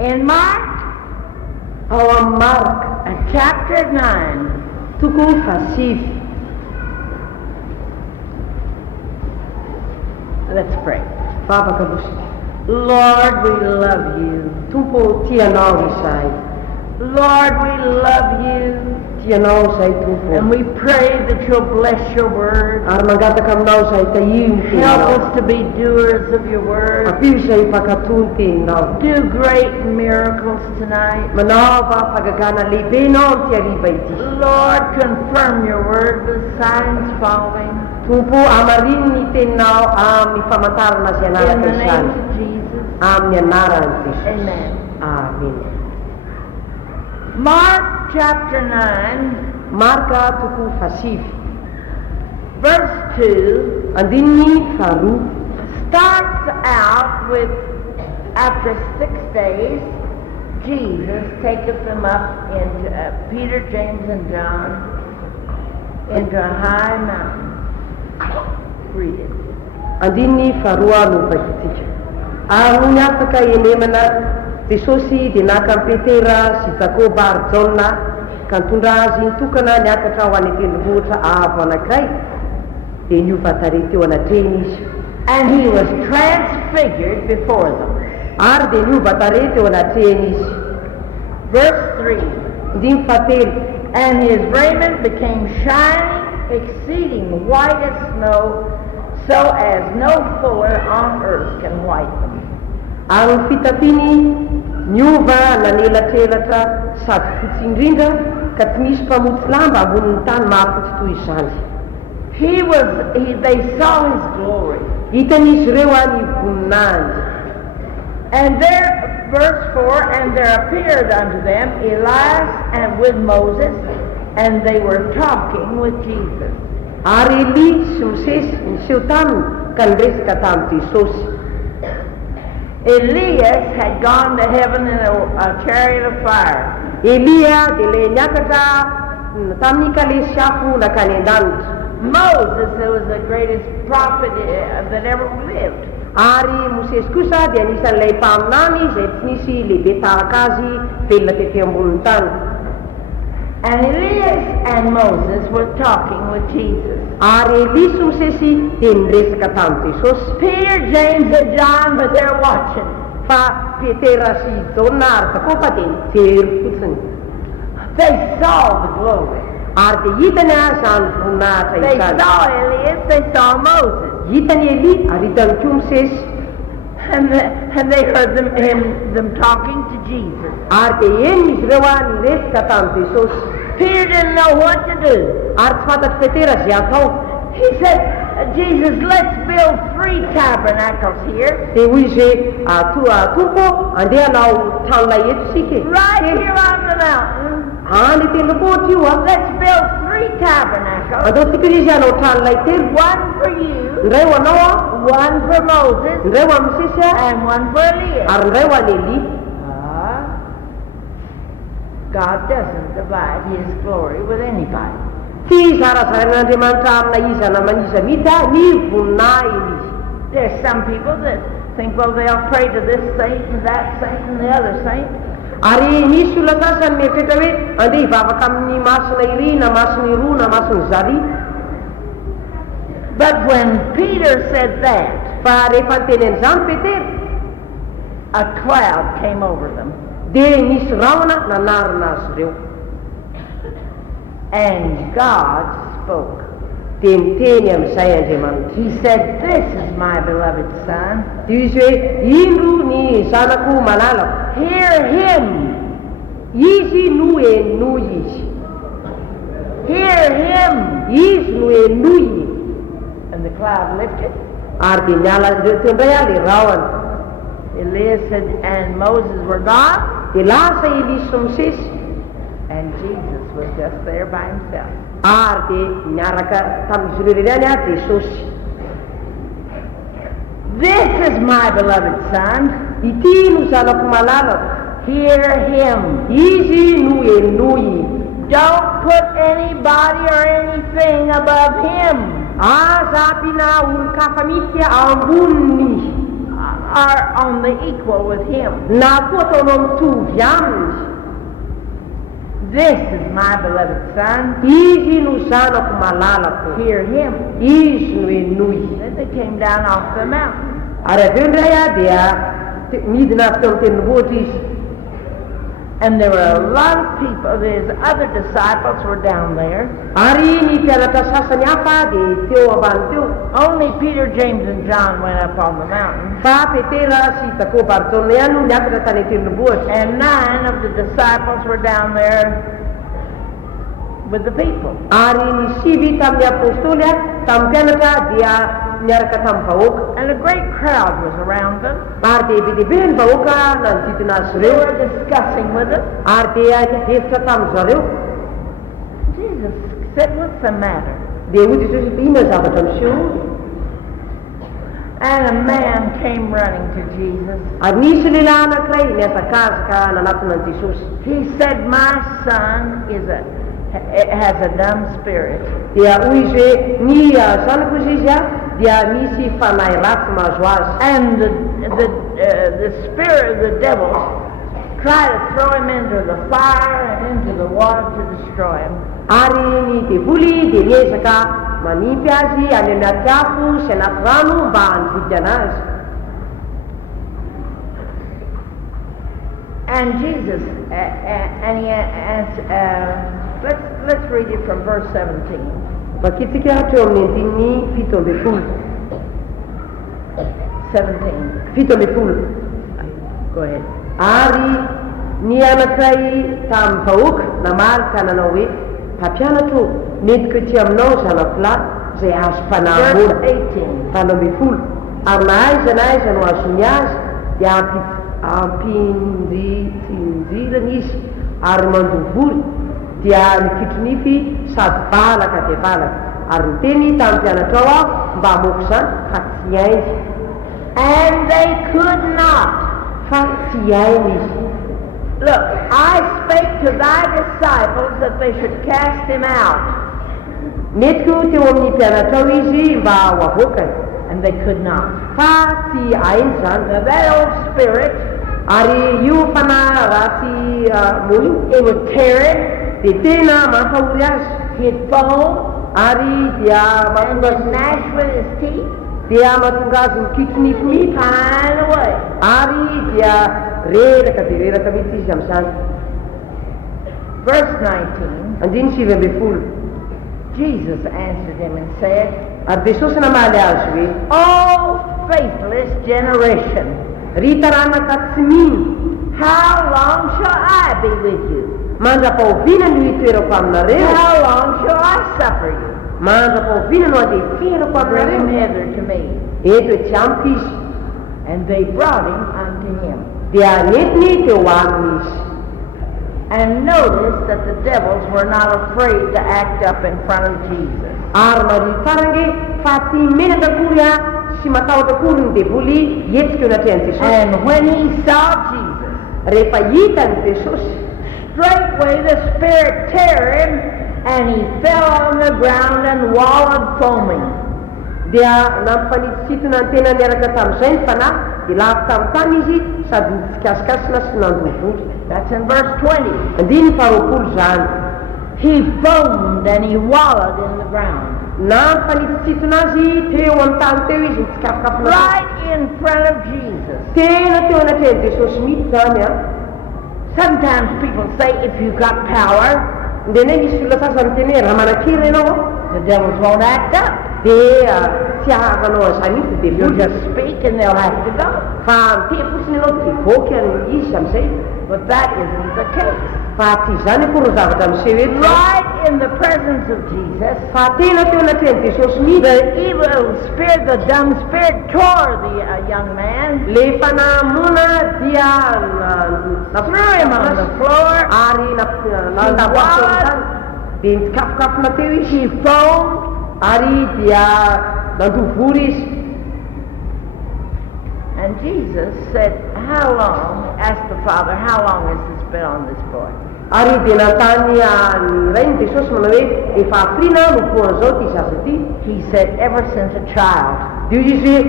In Mark, Mark chapter 9, toko fasivy. let's pray. Vavaka bosika. Lord, we love you. Tompo tianao izahay. Lord, we love you. Tianao izay tompo. And we pray that you'll bless your word. Ary mangataka aminao izay tahio ny Help teninao. us to be doers of your word. Apio izay mpakatoa ny teninao. Do great miracles tonight. Manaova fagagana lehibe nao ny tiariva ity. Lord, confirm your word with signs following. Tompo amariny ny teninao amin'ny famantarana izay In anaraka the name izany. of Jesus. Amin'ny anaran'i Jesosy. Amen. Amen. Mark chapter 9, Marka toko fasivy. verse 2 Andininy faharoa. starts out with, after 6 days, Jesus taketh them up into Peter, James, and John into a high mountain. Read it. Andininy faharoa no vakitsika. Ary ny afaka enemana Jesosy dia naka an'i Petera sy Jakoba ary Jaona ka nitondra azy nitokana niakatra ho any tendrombohitra avo anankiray dia niova tare teo anatrehiny izy. And he was transfigured before them. Ary dia niova tare teo anatrehiny izy. Verse 3, Ndimy fahatelo. and his raiment became shining, exceeding white as snow, so as no fuller on earth can white them. Ary ny fitafiny niova nanelatrelatra sady fotsy indrindra ka tsy misy mpamotsy lamba ambonin'ny tany mahafotsy toy izany. They saw his glory. Hitan'izy ireo any voninahiny. And there, verse 4, and there appeared unto them Elias and with Moses, and they were talking with Jesus. Ary Eli sy Mosesy niseho taminy ka niresaka tamin'i Jesosy. Elias had gone to heaven in a chariot of fire. Elia dia le niakatra tamin'ny kalesiafo nakany an-danitra. Moses, who was the greatest prophet that ever lived. Ary Mosesy kosa dia anisan'ilay mpaminany izay tsy nisy lehibe tahaka azy velona tety ambonin'ny tany. And Elias and Moses were talking with Jesus. Ary Eli sy Mosesy dia niresaka tamin'i Jesosy. Peter, James, and John, but they're watching. Fa Petera sy Jaona ary Jakoba dia nijery fotsiny. They saw the glory. Ary dia hitany izany voninahitra They izany. saw Elias, they saw Moses. Hitany Eli ary hitany koa Mosesy. And they heard them talking to Jesus. Ary dia eny izy ireo niresaka tamin'i Jesosy. Peter didn't know what to do. Ary tsy fantatry Petera izay atao. He said, Jesus, let's build 3 tabernacles here. Dia hoy izy tompo andehanao tranonay eto sika. Right here on the mountain. Any tendrombohitra io Let's build 3 tabernacles. Ataontsika izy hanao tranonay telo. One for you, Ndray ho anao one for Moses, ndray ho an'i Mosesy and one for Elias. ary ndray ho an'i Eli. God doesn't divide his glory with anybody. Tsy zarazan'Andriamanitra amina iza namaniza mita ny voninahiny izy. There's some people that think, well, they'll pray to this saint and that saint and the other saint. Ary nisy olona sasany mieritreritra hoe andeha hivavaka amin'ny masina iry na masina roa na masina zary. But when Peter said that, Fa rehefa niteny an'izany Petera a cloud came over them. dia nisy rahona nanarina azy ireo. And God spoke. Dia miteny amin'izay Andriamanitra. He said, this is my beloved son. Dia izy hoe indro ny zanako malalako. Hear him. Izy no enoy izy. Hear him. Izy no enoy. And the cloud lifted. Ary dia niala ireo teo indray le rahona. Elias and Moses were gone. Dia lasa Eli sy Mosesy. And Jesus was just there by himself. Ary dia niaraka tamin'izy ireo irery any Jesosy. This is my beloved son. Ity no zanako malalako. Hear him. Izy no enoy. Don't put anybody or anything above him. Aza apina olon-kafa mihitsy amboniny. are on the equal with him. na koa ataonao mitovy aminy izy. This is my beloved son. Izy no zanako malalako. Hear him. Izy no enoy. Then they came down off the mountain. Ary aveo indray dia midina avy teo amin'ny tendrombohitra izy. And there were a lot of people. His other disciples were down there. Ary ny mpianatra sasany hafa dia teo ambany teo. Only Peter, James, and John went up on the mountain. Fa Petera sy Jakoba ary Jona ihany no niakatra tany an-tendrombohitra. And 9 of the disciples were down there with the people. Ary ny 7 tamin'ny apôstôly tamin'ny mpianatra dia miaraka tamin'ny vahoaka. And a great crowd was around them. Ary dehibe ny vahoaka nanodidina azy They ireo. were discussing with them. Ary dia hevitra tamin'ny zareo. Jesus said, "What's the matter?" Dia hoy Jesosy, inona zavatra miseho? And a man came running to Jesus. Ary nisy lehilahy anankiray niazakazaka nanatona an'i Jesosy. He said, "My son has a dumb spirit." Dia hoy izy hoe ny zanako izy dia misy fanahy ratsy mahazo azy. And the spirit of the devil tried to throw him into the fire and into the water to destroy him. Ary ny devoly dia miezaka manimpy azy any anaty afo sy anaty rano mba handidy anazy. And Jesus, and he let's read it from verse 17. Vakitsika hatreo amin'ny andininy 17. 17. 17. Go ahead. Ary ny anankiray tamin'ny vahoaka namaly ka nanao hoe, mpampianatra netiko ety aminao zanako lahy izay azo Verse mpanahy 18. 17. Ary na aiza no azony azy dia ampindrindirana izy ary mandovory dia mikitro nify sady valaka dia valaka. Ary niteny tamin'ny mpianatra ao aho mba hamoaka izany fa tsy hainy. And they could not. Fa tsy hainy izy. Look, I spake to thy disciples that they should cast him out. Metiko teo amin'ny mpianatra ao izy mba ho avoakany. And they could not. Fa tsy hainy zany. Now that old spirit, Ary io fanahy ratsy moio it would tear it, dia tena mampahory azy. he'd foam, Ary dia and mahatonga would gnash with his teeth, dia mahatonga azy mikitro nify mihitsy. pine away. Ary dia reraka dia reraka mihitsy izy amin'izany. Verse 19, 19. Jesus answered him and said, Ary Jesosy namaly azy hoe, "O faithless generation, ry taranaka tsy mino, how long shall I be with you? mandrapahoviana no hitoerako aminareo. How long shall I suffer you? Mandrapahoviana no handeferako Bring him aminareo. hither to me." Eto ety amiko izy. And they brought him unto him. Dia netiny teo aminy izy. And notice that the devils were not afraid to act up in front of Jesus. Ary mari farange fa tsy menaka akory sy matahotra akory ny devoly hetsika eo anatrehan'i Jesosy. And when he saw Jesus, Rehefa hitany Jesosy, straightway the spirit tear him, and he fell on the ground and wallowed foaming. dia nampifanitsitsitona ny tena niaraka tamin'izay ny fanahy, dia lafy tamin'ny tany izy sady nitsikasakasina sy nandovory. That's in verse 20. 20 zany. He foamed and he wallowed in the ground. Nampifanitsitsitona azy teo amin'ny tany teo izy mitsikafokafona Right in front of Jesus. tena teo anatrehan'i Jesosy mihitsy zany a. Sometimes people say, if you've got power, Dia ne misy olona sasany teny hoe raha manakira ianao the devils won't act up. dia tsy ahakanao an'izany mihitsy dia You'll voly. just speak and they'll have to go. Fa miteny fotsiny ianao dia voky izy amin'izay. But that isn't the case. Fa tsy izany akory ny zavatra miseho eto. Right in the presence of Jesus, Fa tena teo anatrehan'i Jesosy mihitsy. the evil spirit, the dumb spirit, tore the young man, Le fanamona dia threw him on the floor, ary nandavatany dia nitikafokafona teo izy. he foamed, Ary dia nandovory izy. and Jesus said, how long, asked the father, how long has this been on this boy? Ary dia nantany ny ray ny Jesosy manao hoe efa afrina no foan'izao ty zaza ty. He said, ever since a child. dia izy hoe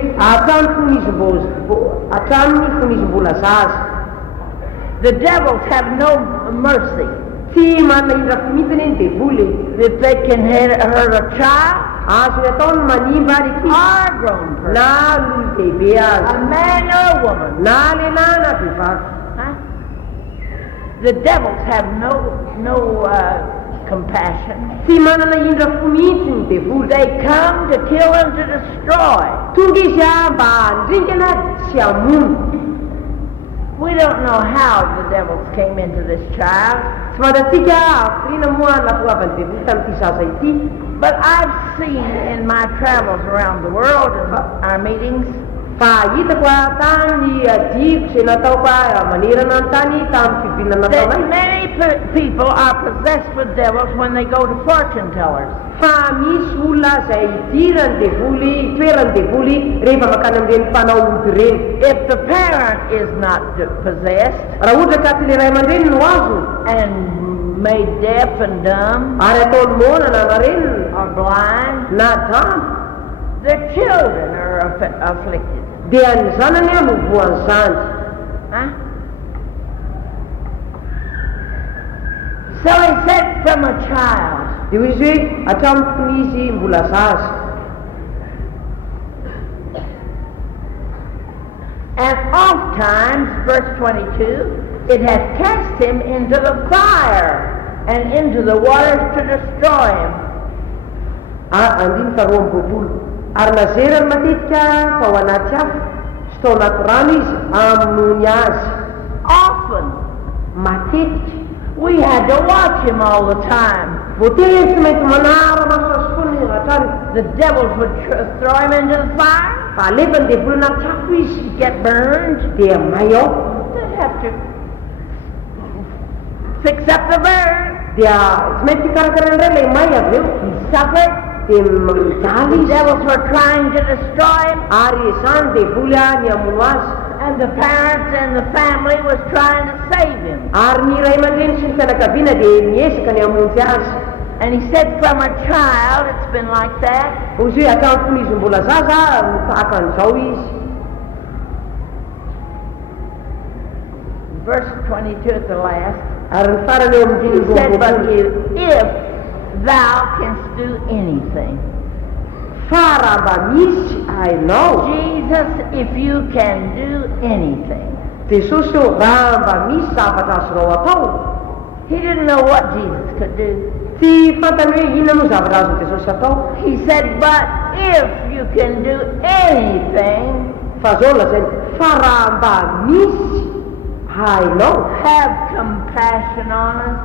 atraminy fonizim-bola zaza. The devils have no mercy. Tsy manana indra-pimitana eny devoly. If they can hurt a child, azony ataony manimba ary or a grown person, na lolo-dehibe azy, a man or a woman, na lehilahy na vehivavy. The devils have no compassion. Tsy manana indra-fo mihitsy ny devoly. They come to kill and to destroy. Tonga izy mba handringana tsy hamono. We don't know how the devils came into this child. Tsy fantatsika afrina moa napoavan'ny devoly tamin'ity zaza ity. But I've seen in my travels around the world and our meetings, fa hitako tany adiko izay nataoko manerana ny tany tamin'ny fivinana that nataonay, many people are possessed with devils when they go to fortune tellers. fa misy olona izay idirany devoly, itoerany devoly rehefa makany amin'ireny mpanao ody ireny. If the parent is not possessed Raha ohatra ka ty le ray aman-dreny no azo and made deaf and dumb ary ataony monana na reny or blind, na drano, their children are afflicted. dia ny zanany no voany zany. So he said, from a child. Dia hoy izy hoe hatramin'ny fony izy mbola zaza. And oft times, verse 22, it has cast him into the fire and into the waters to destroy him. Andiny faharoa amby roapolo. Ary nazerany matetika fa ao anaty afo sy tao anaty rano izy aminony azy. Often, Matetika we had to watch him all the time. voatery tsy maintsy manara masoaso foana hatrany. The devils would throw him into the fire, Fa alefa ny devoly anaty afo izy he'd get burned, dia may ao. they'd have to fix up the burn. Dia tsy maintsy hikarakara indray ilay may avy eo. He suffered. Dia mijaly The izy devils were trying to destroy him, ary izany devoly ny hamono azy. and the parents and the family was trying to save him. Ary ny ray aman-dreny sy ny fianakaviana dia miezaka ny hamonjy azy. And he said, from a child, it's been like that. Ozy hoe hatramin'ny fony izy mbola zaza no tahaka an'izao izy. Verse 22 at the last. Ary ny farany eo amin'ny He dimy said, but roapolo. if thou canst do anything. Fa raha mba misy hainao, Jesus, if you can do anything. Jesosy eo raha mba misy zavatra azonao atao. He didn't know what Jesus could do. Tsy fantany hoe inona no zavatra azony Jesosy atao. He said, but if you can do anything, Fa zao lazainy, fa raha mba misy hainao, have compassion on us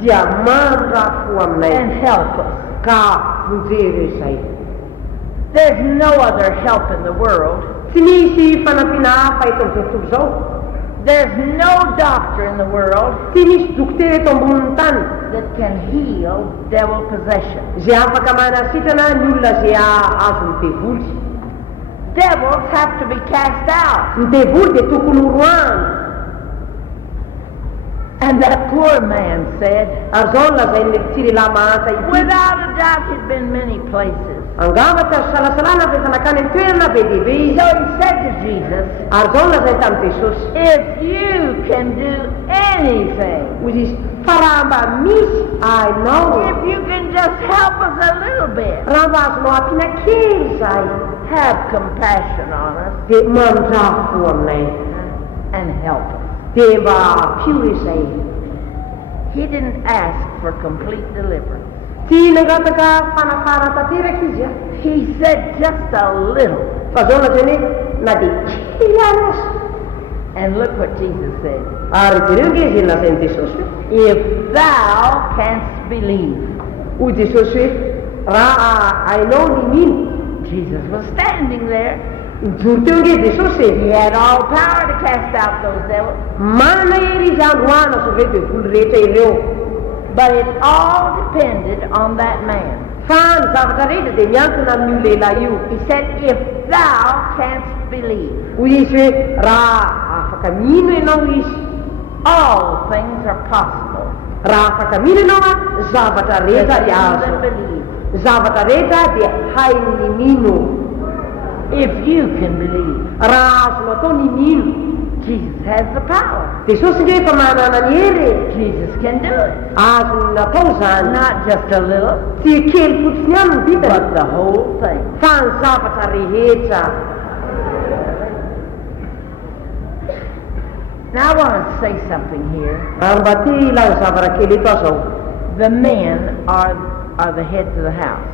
dia mandrafo aminay and help us. ka vonjery izay. There's no other help in the world. Tsy misy fanampiana hafa eto amin'ny tontolo zao. There's no doctor in the world Tsy misy dokotera eto ambonin'ny tany that can heal devil possession. zay afaka manasitrana ny olona zay azony devoly. Devils have to be cast out. Ny devoly dia tokony horohana. And that poor man said, Ary zao no lazain'ny tsirylahy mahantra ity. without a doubt he'd been many places. Angavatra salasalana fa efa nakany amin'ny toerana be dehibe izy. So he said to Jesus, Ary zao no lazainy tamin'i Jesosy. if you can do anything, Hoy izy, fa raha mba misy hainao, if you can just help us a little bit, raha mba azonao ampiana kely zahay, have compassion on us dia mandrafo aminay, and help us. dia mba piore izay. He didn't ask for complete deliverance. Tsy nangataka fanafara tanteraka izy a. He said just a little. Fa zao lazainy hoe na dia kely ihany azy. And look what Jesus said. Ary jereo nge izay nolazain'i Jesosy hoe, If thou canst believe. hoy Jesosy hoe raha hainao ny mino. Jesus was standing there. Mijoro teo nge Jesosy He had all power to cast out those devils. manana hery izy androana so hoe devoly rehetra ireo. But it all depended on that man. Fa ny zavatra rehetra dia miankina amin'io lehilahy io. He said, if thou canst believe, Hoy izy hoe raha afaka mino ianao izy, all things are possible. raha afaka mino ianao a zavatra rehetra dia That azo. believe. Zavatra rehetra dia hain'ny mino. If you can believe. Raha azonao atao ny mino. Jesus has the power. Jesosy nge efa manana ny hery. Jesus can do it. Azony natao zany. Not just a little, Tsy kely fotsiny ihany ny vitany. but the whole thing. Fa ny zavatra rehetra. Now I want to say something here. Ary mba ty ilany zavatra kely eto aho zao. The men are the heads of the house.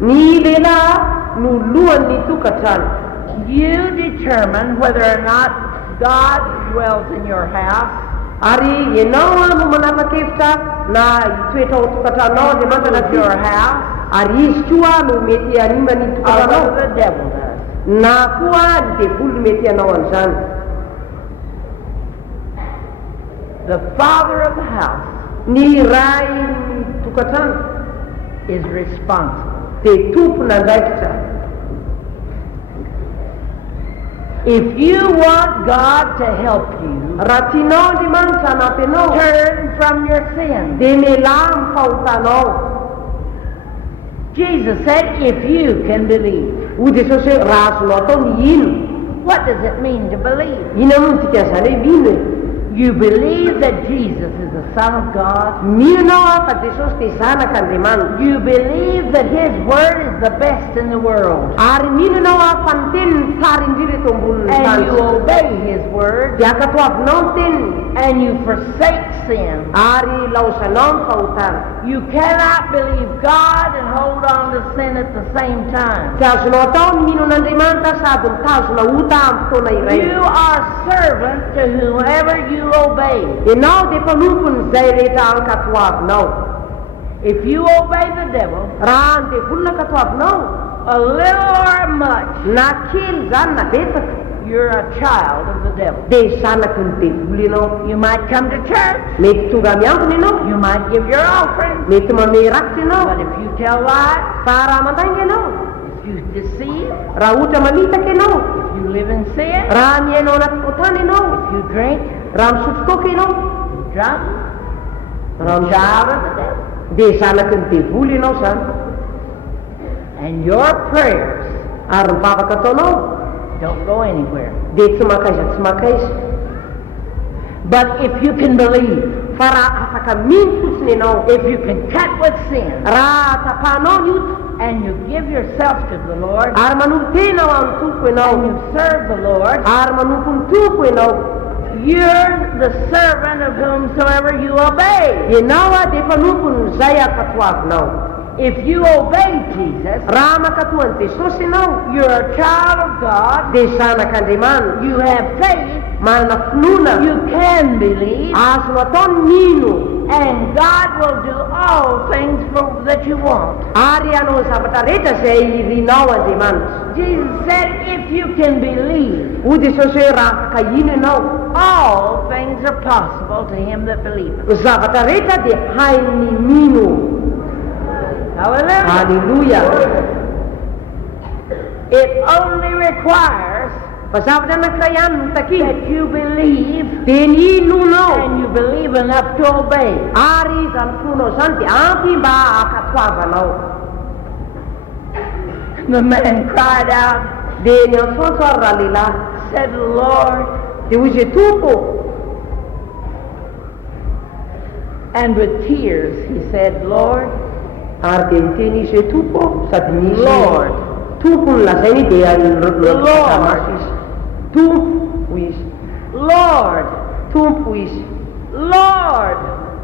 Ny lehilahy no lohan'ny tokantrano. You determine whether or not God dwells in your house. Ary ianao no manapa-kevitra na hitoetra ao tokantranao Andriamanitra Of your house, ary izy koa no mety hanimba ny or tokantranao. whether the devil does. Na koa ny devoly mety hanao an'izany. The father of the house Ny ray ny tokantrano is responsible. dia tompona andraikitra. If you want God to help you, Raha tianao Andriamanitra hanampy anao turn from your sins. dia mila mifahotanao. Jesus said, if you can believe. Hoy Jesosy hoe raha azonao atao ny ino. What does it mean to believe? Ina moa ny dikan'izany hoe mino e. You believe that Jesus is the Son of God. Mino anao fa Jesosy dia zanak'Andriamanitra. You believe that His Word is the best in the world. Ary mino anao fa ny teniny tsara indrindra eto ambonin'ny And you tany. obey His Word. Dia akatoavinao ny teniny And you forsake sin. ary laosanao ny fahotana. You cannot believe God and hold on to sin at the same time. Tsy azonao atao ny mino an'Andriamanitra sady mitazona ota amin'ny fotoana iray. You are servant to whoever you obey. Ianao dia mpanompony izay rehetra ankatoavinao. If you obey the devil, Raha ny devolina katoavinao a little or much, na kely zany na betsaka you're a child of the devil. dia zanaky ny devoly ianao. You might come to church. Mety tonga miambina ianao, You might give your offering. mety mamerakitra ianao, But if you tell lies, fa raha mandainga ianao, if you deceive, raha ohatra manitaka ianao, if you live in sin, raha miainao anaty fotana ianao, if you drink, raha misotro toka ianao, drunk, raha child of the devil. dia zanaky ny devoly ianao zany. And your prayers Ary ny vavaka ataonao don't go anywhere. dia tsy makaiza tsy makaiza. But if you can believe, Fa raha afaka mino fotsiny ianao, if you can cut with sin, raha tapahanao ny ota and you give yourself to the Lord, ary manompo tena ho amin'ny tompo and ianao, you serve the Lord, ary manompo ny tompo ianao, you're the servant of whomsoever you obey. ianao dia mpanompony izay akatoavinao. If you obey Jesus, Raha makatoa ny Jesosy ianao, you're a child of God, dia zanak'Andriamanitra. you have faith, Manana finoana, you can believe, azonao atao ny mino, and God will do all things that you want. ary anao zavatra rehetra izay irinao Andriamanitra. Jesus said, if you can believe, Hoy Jesosy hoe raha afaka ino ianao, all things are possible to him that believeth. zavatra rehetra dia hainy mino. Hallelujah. Haleluya. It only requires Fa zavatra anankiray ihany no takiana, that you believe, dia ny inonao, and you believe enough to obey. ary izany fonao zany dia ampy mba akatoavanao. The man cried out, Dia ny antsoantso ary raha lehilahy, said, Lord, dia hoy izay tompo, and with tears he said, Lord, ary dia miteny izy hoe tompo, sady misy Lord. tompo ny lazainy dia Lord. tompo hoy izy, Lord, tompo hoy izy, Lord.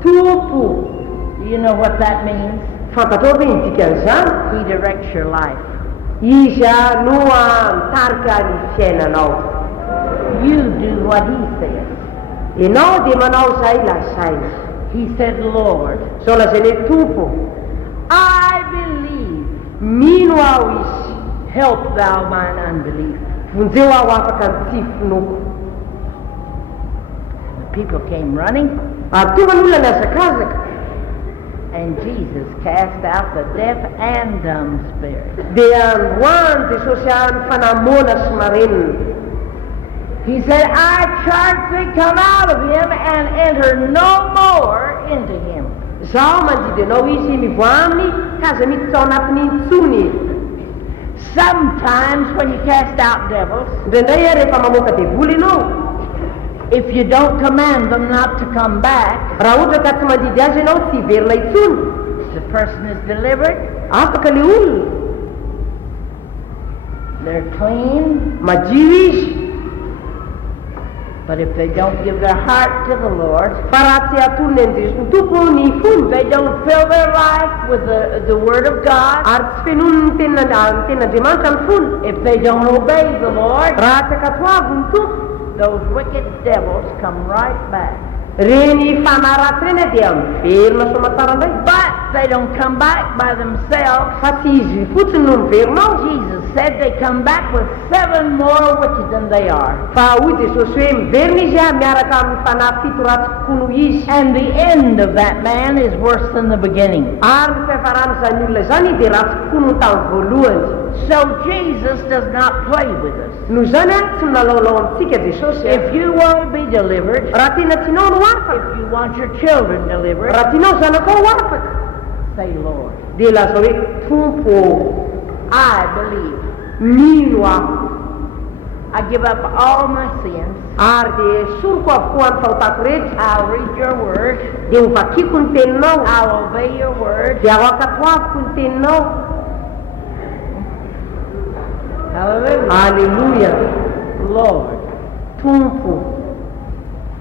tompo. Do you know what that means? Fantatrao ve ny dikan'izany? He directs your life. Izy no mitarika ny fiainanao. You do what he says. Ianao dia manao izay lazainy. He said, Lord, Zao lazainy hoe tompo, I believe. mino aho izy, Help thou mine unbelief. vonjeo aho afaka ny tsy finoko. The people came running, Ary tonga ny olona niazakazaka, and Jesus cast out the deaf and dumb spirit. dia androany Jesosy any fanamona sy marenina. He said, I charge thee, come out of him and enter no more into him. Zaho mandidy anao izy mivoa aminy, ka aza miditra ao anatiny intsony. Sometimes when you cast out devils, indraindray a rehefa mamoaka devoly ianao, if you don't command them not to come back, raha ohatra ka tsy mandidy azy ianao tsy hiverina intsony, the person is delivered, afaka le olona, they're clean. madio izy. But if they don't give their heart to the Lord, Fa raha tsy atolony andrisy tompo ny fony, they don't fill their life with the Word of God, ary tsy fenony ny ten'Andriamanitra ny fony, if they don't obey the Lord, raha tsy akatoavo ny tompo, those wicked devils come right back. reny fanahy ratsy reny dia miverina soamantsara indray. But they don't come back by themselves. Fa tsy izy fotsiny no miverinao. Jesus said they come back with 7 more wicked than they are. Fa hoy Jesosy hoe miverina izy miaraka amin'ny fanahy 7 ratsy kokoa noho izy. And the end of that man is worse than the beginning. Ary ny fiafaran'izany olona zany dia ratsy kokoa noho tamin'ny voalohany. So Jesus does not play with us. Noho zany tsy milalao amintsika Jesosy. If you want to be delivered, raha tena tianao no afaka, if you want your children delivered, raha tianao zanakao afaka, say Lord, dia laza hoe Tompo, I believe. mino aho. I give up all my sins. Ary dia soroko avokoa ny fahotako rehetra. I'll read your word. Dia hovakiko ny teninao. I'll obey your word. Dia ao akatoaviko ny teninao. Hallelujah. Hallelujah. Lord, Tompo,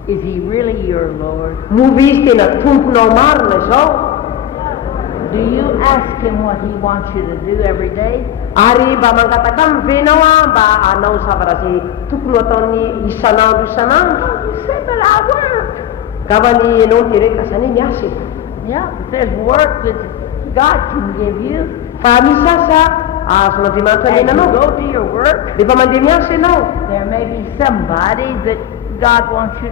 is he really your Lord? mova izy tena tomponao marina zao. Do you ask him what he wants you to do every day? Ary mba mangataka aminy venao mba hanao zavatra zay tokony ataony isanandro isanandro. You say, but I work. Gavany ianao dia reka zany miasa. Yeah, but there's work that God can give you. Fa misy asa azon'Andriamanitra As you nenanao. go to your work, Rehefa mandeha miasa ianao, there may be somebody that God wants you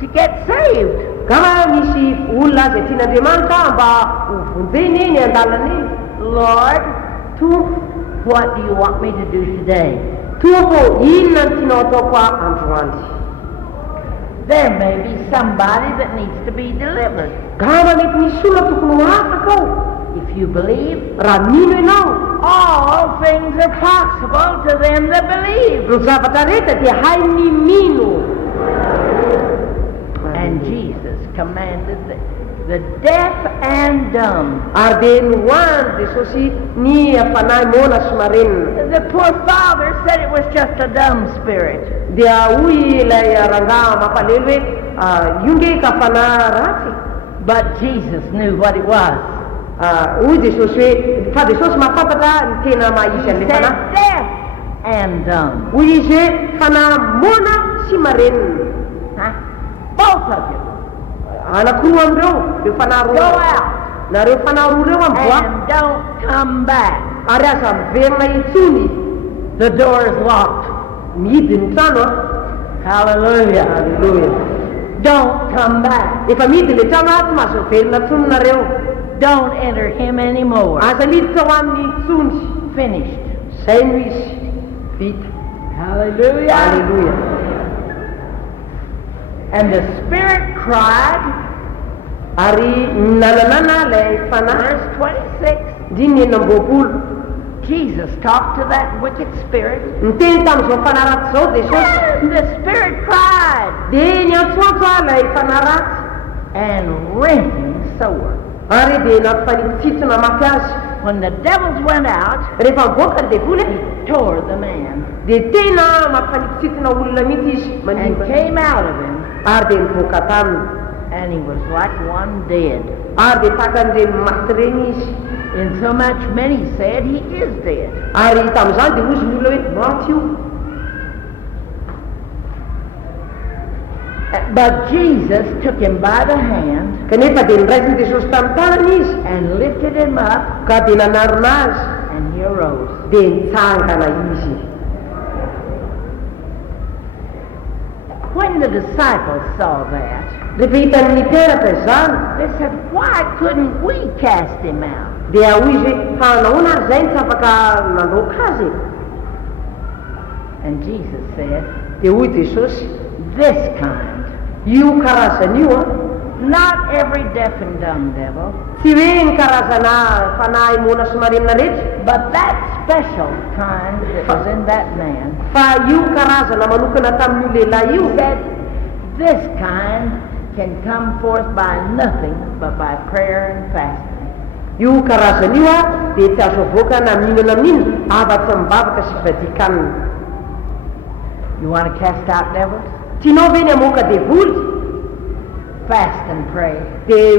to get saved. gava misy olona zay tian'Andriamanitra mba hovonjeny eny an-dalana eny. Lord, what do you want me to do today? Tompo, inona no tianao ataoko androany? There may be somebody that needs to be delivered. Gava mety misy olona tokony ho afaka ao. If you believe, Raha mino ianao, all things are possible to them that believe. ro zavatra rehetra dia hainy mino. And Jesus commanded the deaf and dumb. Ary dia nohoany Jesosy ny fanahy mona sy marenina. The poor father said it was just a dumb spirit. Dia hoy ilay rangahy mampalelo hoe io nge ka fanahy ratsy. But Jesus knew what it was. Hoy Jesosy hoe fa Jesosy mahafantatra ny tena mahisy He an'ilay said fanahy. deaf and dumb. Hoy izy hoe fanahy mona sy marenina. Huh? Both of you. Anakiroa amindreo, reo fanahy Go roa. out Nareo fanahy roa reo amboa. and don't come back. Ary aza miverina intsony. The door is locked. Mihidy ny trano. Hallelujah. Halleluja. Don't come back. Efa mihidy le trano tsy mahazo miverina intsony nareo. Don't enter him anymore. Aza miditra ho amin'ny intsony. Finished. Zay no izy. Vita. Hallelujah. Halleluja. And the spirit cried, Ary nananana lay fanahy. verse 26. Diny enam-boapolo. Jesus talked to that wicked spirit. Niteny tamin'izao fanahy ratsy zao Jesosy. And the spirit cried Dia niantsoantso lay fanahy ratsy. and rent him sore. Ary dia nampifanitsitsona mafy azy. When the devils went out, Rehefa mivoaka ny devoly, tore the man dia tena mampifanitsitsona olona mihitsy izy and manimba. came out of him, Ary dia mivoaka taminy. and he was like one dead. Ary dia takan'ireny maty reny izy. Insomuch many said he is dead. Ary tamin'izany dia ozy ny olona hoe maty io. But Jesus took him by the hand Kanefa dia niraikiny Jesosy tamin'ny tanany izy. and lifted him up, Ka dia nanarona azy. and he arose. Dia nitsangana izy. When the disciples saw that, Rehefa hitan'ny mperatra izany, they said, why couldn't we cast him out? dia hoy izy hoe fa nahoana ary zay tsy afaka nandroaka azy. And Jesus said, Dia hoy Jesosy, this kind io karazany io Not every deaf and dumb devil, tsy hoe ny karazana fanahy mona sy marenina rehetra, but that special kind that was in that man fa io karazana manokana tamin'io lehilahy io said this kind can come forth by nothing but by prayer and fasting. io karazana io a dia tsy azo avoaka na mihinana minina afa-tsy mibavaka sy fivadikanina. You want to cast out devils? Tianao ve ny hamoaka devoly? Fast and pray. Dia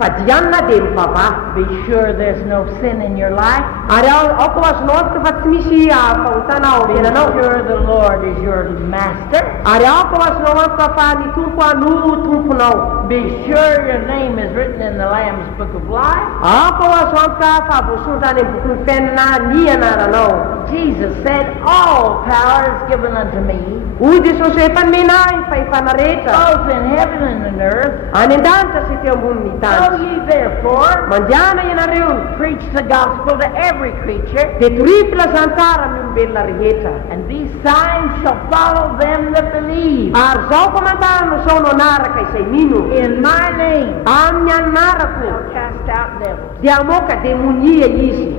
fadianina dia mivavaha. Be sure there's no sin in your life. Ary ao koa azonao antoka fa tsy misy fahotana ao Be ampiainanao. sure the Lord is your master. Ary ao koa azonao antoka fa ny tompo no tomponao. Be sure your name is written in the Lamb's Book of Life. Ao koa azo antoka fa voasontra any amin'ny bokon'ny fiainana ny anaranao. Jesus said, all power is given unto me, Hoy Jesosy efa nomena ny fahefana rehetra both in heaven and in earth. any an-danitra sy ety ambonin'ny Go tany. ye therefore, Mandiana ianareo preach the gospel to every creature, dia tority lazantara amin'ny olombelona rehetra. and these signs shall follow them that believe. Ary zao famantara no zao no anaraka izay mino In my name amin'ny anarako shall cast out devils. dia hamoaka demonia izy.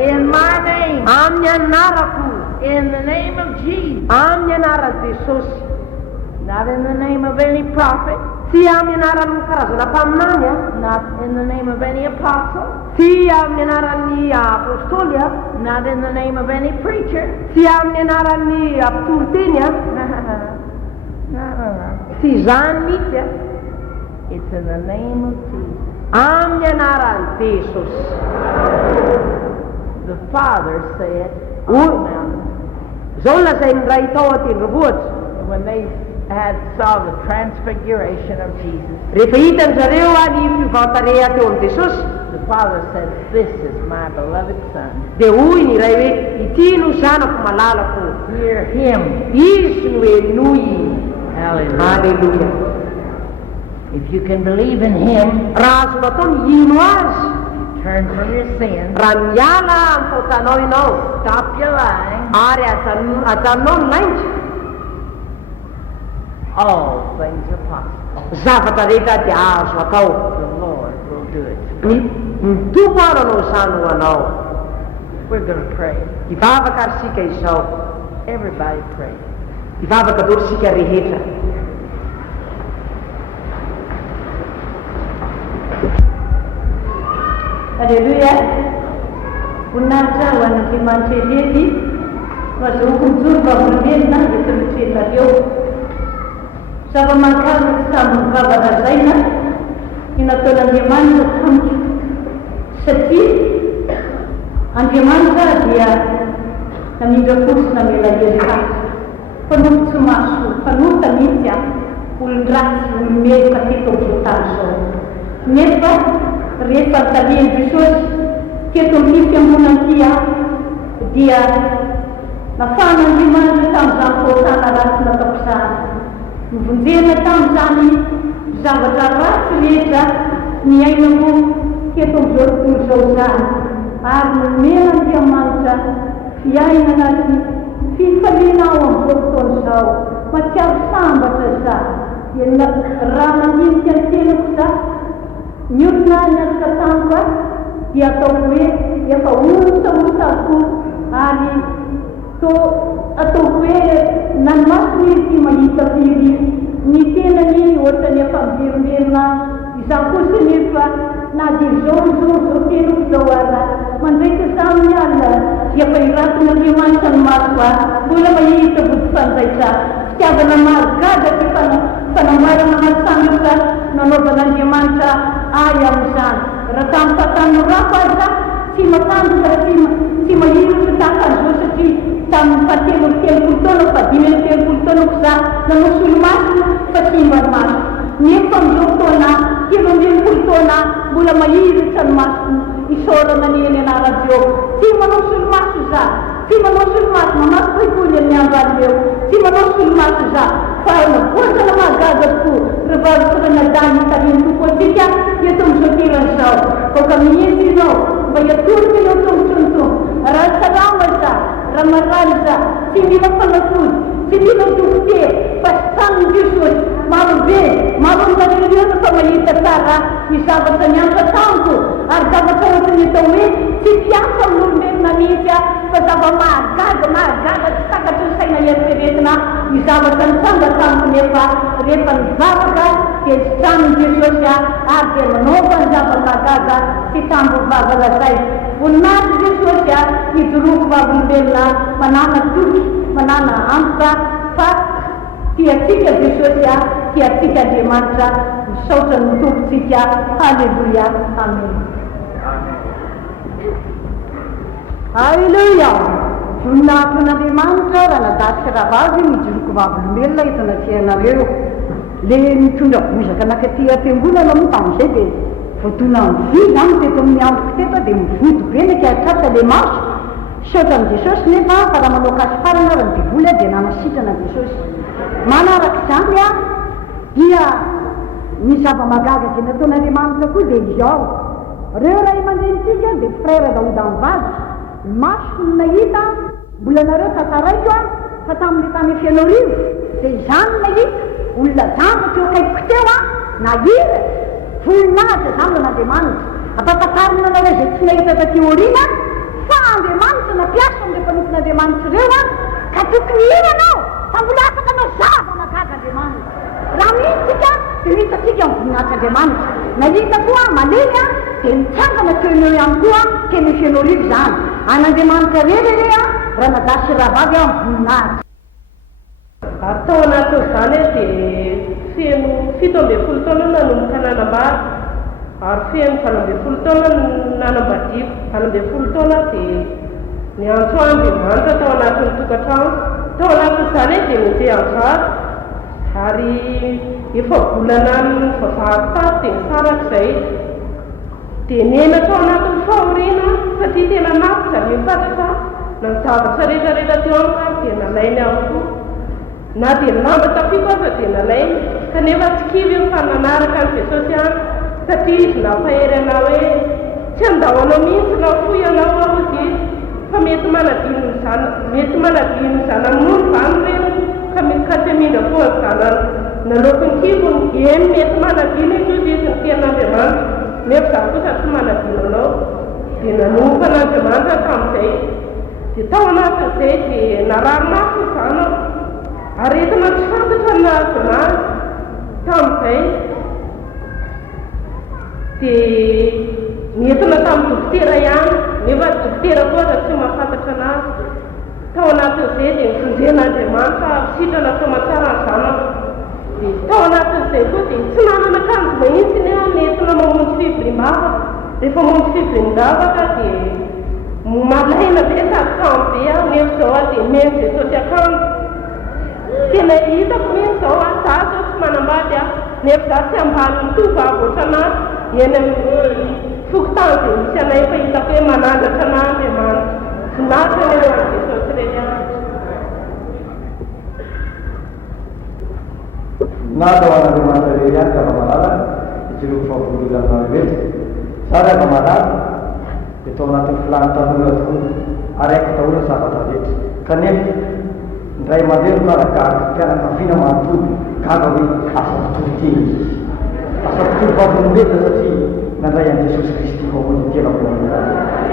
In my name, Amin'ny anarako, in the name of Jesus, amin'ny anaran'i Jesosy, not in the name of any prophet, tsy amin'ny anaran'ny karazana mpaminany a, not in the name of any apostle, tsy amin'ny anaran'ny apôstôly a, not in the name of any preacher. tsy amin'ny anaran'ny mpitoriteny a, No. tsy izany mihitsy a, It's in the name of Jesus. amin'ny anaran'i Jesosy. The Father said on Oh. the mountain, Zao no lazain'ny ray tao an-tendrombohitra. when they saw the transfiguration of Jesus, Rehefa hitany zareo a ny fivantareha teo amin'ny Jesosy, the Father said, this is my beloved Son. dia hoy ny ray hoe, ity no zanako malalako, Hear him. izy no henoy. Hallelujah. Halleluja. If you can believe in him, Raha azo natao ny ino azy, turn from your sin, raha miala amin'ny fahotanao ianao, stop your lying, ary ajanonao ny lainja, all things are possible. zavatra rehetra dia azo atao. The Lord will do it. Ny tompo ano anao izany ho anao. We're going to pray. Hivavaka ary sika izao. Everybody pray. Hivavaka daholo sika rehetra. Haleluya. Voninahitra ho an'Andriamanitra elely mahazoako mijoro vavolombelona eto mitretareo. Zava-mankarina tsy tamin'ny vavarazaina ny nataon'Andriamanitra tamiko, satria Andriamanitra dia namindra fotsina melaela mpanompo tsy maso mpanompa mihitsy a olon-dratsy olomeloka teto amin'izao tany zao. Nefa rehefa nitalian'i Jesosy teto amin'ny fiangonana ity a dia nafan'Andriamanitra tamin'izany fahotana ratsy nataoko izany, nivonjena tamin'izany zavatra ratsy rehetra niainako teto amin'izao tontolo izao izany, ary nomen'Andriamanitra fiainana sy fifaliana ao amin'izao fotoana izao, matsiaro sambatra za dia raha mandinika ny tenako za ny olona niaraka tamiko a dia ataoko hoe efa olosaolosa avokoa, ary ataoko hoe nanomasony izy ty mahita firy ny tenany ohatrany efa miverimberina, izany kosa nefa na dia zao tenako zao aza mandraika saminy alina dia efa iratin'Andriamanitra ny masoko a mbola mahita vody fanjaitra fitiavana marigada ty fanamarana masamika nanaovan'Andriamanitra ay amin'izany. Raha tamin'ny fahatan'ny rafo aza tsy matanjaka tsy mahiratra tahaka an'izao satria tamin'ny fahatelopolo taona fa 5 taona ko za nanao solomasina fa tsy mba ny maso. Nefa amin'izao fotoana 15 taona mbola mahiratra ny maso isaorana ny anarany Jehova. Tsy manao solomaso za, tsy manao solomaso mamaso baiboly amin'ny andro eo, tsy manao solomaso za fa naboasana mahagaga tokoa rehefa italiany tompo atsika eto amin'izao tirany zao. Koka mihitsy ianao mba hiatorika ianao tongotronyto, raha salama za, raha marary za, tsy mila fanafody, tsy mila dokotera fa tamin'ny Jesosy marobe marontareo natao mahita tsara ny zavatra miantra tamiko ary zavatra ohatrany atao hoe tsy piasa amin'olombelona mihitsy fa zava-mahagaga tsy takatry ny saina eritreretina ny zavatra nitsanga tamiko nefa rehefa nivavaka dia sitramin'ny Jesosy ary dia manaova ny zava-mahagaga tsy tambo vavalazay voninahitra Jesosy hijoroako vavolombelona manana toky manana antoka fa tiatsika Jesosy tiatsika Andriamanitra misaotra ny tompontsika. Halleluia, amen. Halleluia. Voninahitra n'Andriamanitra raha nadasika raha vavy mijoroako vavolombelona eto anaty le mitondra bozaka anakaty am-piangonana moa tamin'izay dia voadona mivy zany teto amin'ny androko teto dia mivodo be ny kiatratra le maso saotra ny Jesosy nefa fa raha manao kasifarana raha ny divoly dia nanasitrana Jesosy manaraka izany dia ny zava-mahagaga dia nataon'Andriamanitra koa dia izao reo ray aman-drenitsika dia frère Daoud mivady maso ny nahita mbola nareo tantaraiko fa tamin'le tany Fianorivo dia izany nahita olona zamba teo akaikoko teo nahiry voninahitra zany an'Andriamanitra ampahafantarina nareo izay tsy nahita taty aoriana fa Andriamanitra nampiasa amin'ilay mpanompon'Andriamanitra ireo ka tokony hiranao fa mbola afaka anao zava-mahagaga Andriamanitra raha mihitsika dia hitatsika amin'ny voninahitra Andriamanitra nahita koa maleny dia mitsangana teo eo ihany koa teny Fianorivo zany an'Andriamanitra rerere raha nadasy raha vavy amin'ny voninahitra. Ary tao anatin'izany dia feno 17 taona nanomboka nanambady ary feno 12 taona nanambadiako 12 taona dia niantso Andriamanitra tao anatin'ny tokantrano tao anatin'izany dia mandeha anjara ary efa volana vavahako tato dia nisarak'izay dia nena tao anatin'ny fahoriana satria tena nafy zany mifantatra na ny zavatra rehetrarehetra teo aminy dia nalainy avokoa na dia lamba tafiko aza dia nalainy kanefa tsy kivy eo fa nanaraka ny Jesosy satria izy nampahery anao hoe tsy andahoanao mihitsy na foy anao izy fa mety manadino ny zanan'olo zany reny ka tsy mindra foa ny zanany nalokony kivony eny mety manadino izy ny ten'Andriamanitra nefa za kosa tsy manadino anao dia nanomboka an'Andriamanitra tamin'izay dia tao anatin'izay dia nararomafy ny zanako ary entina tsy fantatra ny nahazonazy tamin'izay dia nentina tamin'ny dokotera ihany nefa dokotera koa za tsy mahafantatra anazy tao anatin'izay dia nifonjen'Andriamanitra sitrana soamatsara ny zanako dia tao anatin'izay koa dia tsy nanana akanjo mahitsy nentina mamonjy fivoriam-bavaka rehefa mamonjy fivoriam-bavaka dia malaina be sady kamo be nefa zao dia meny Jesosy akanjo tena hitako mihitsy zao za zao tsy manambady nefa za tsy ambany mitovavy ohatranahy eny amin'ny fokotany dia misy anay fa hitako hoe manandratra an'Andriamanitra voninahitra ny eo amin'ny Jesosy reny natao an'Andriamanitra rery ihany ka malala ijiroko fahavololana rehetra sara ka malala dia tao anatin'ny filany tanora tokoa araiky daholo zavatra rehetra kanefa ndray aman'ireny maragaga mpianakaviana manontolo gaga hoe asa toriteny asa tontolo vavolombelona satria nandray an'i Jesosy Kristy mamonjy tenavoana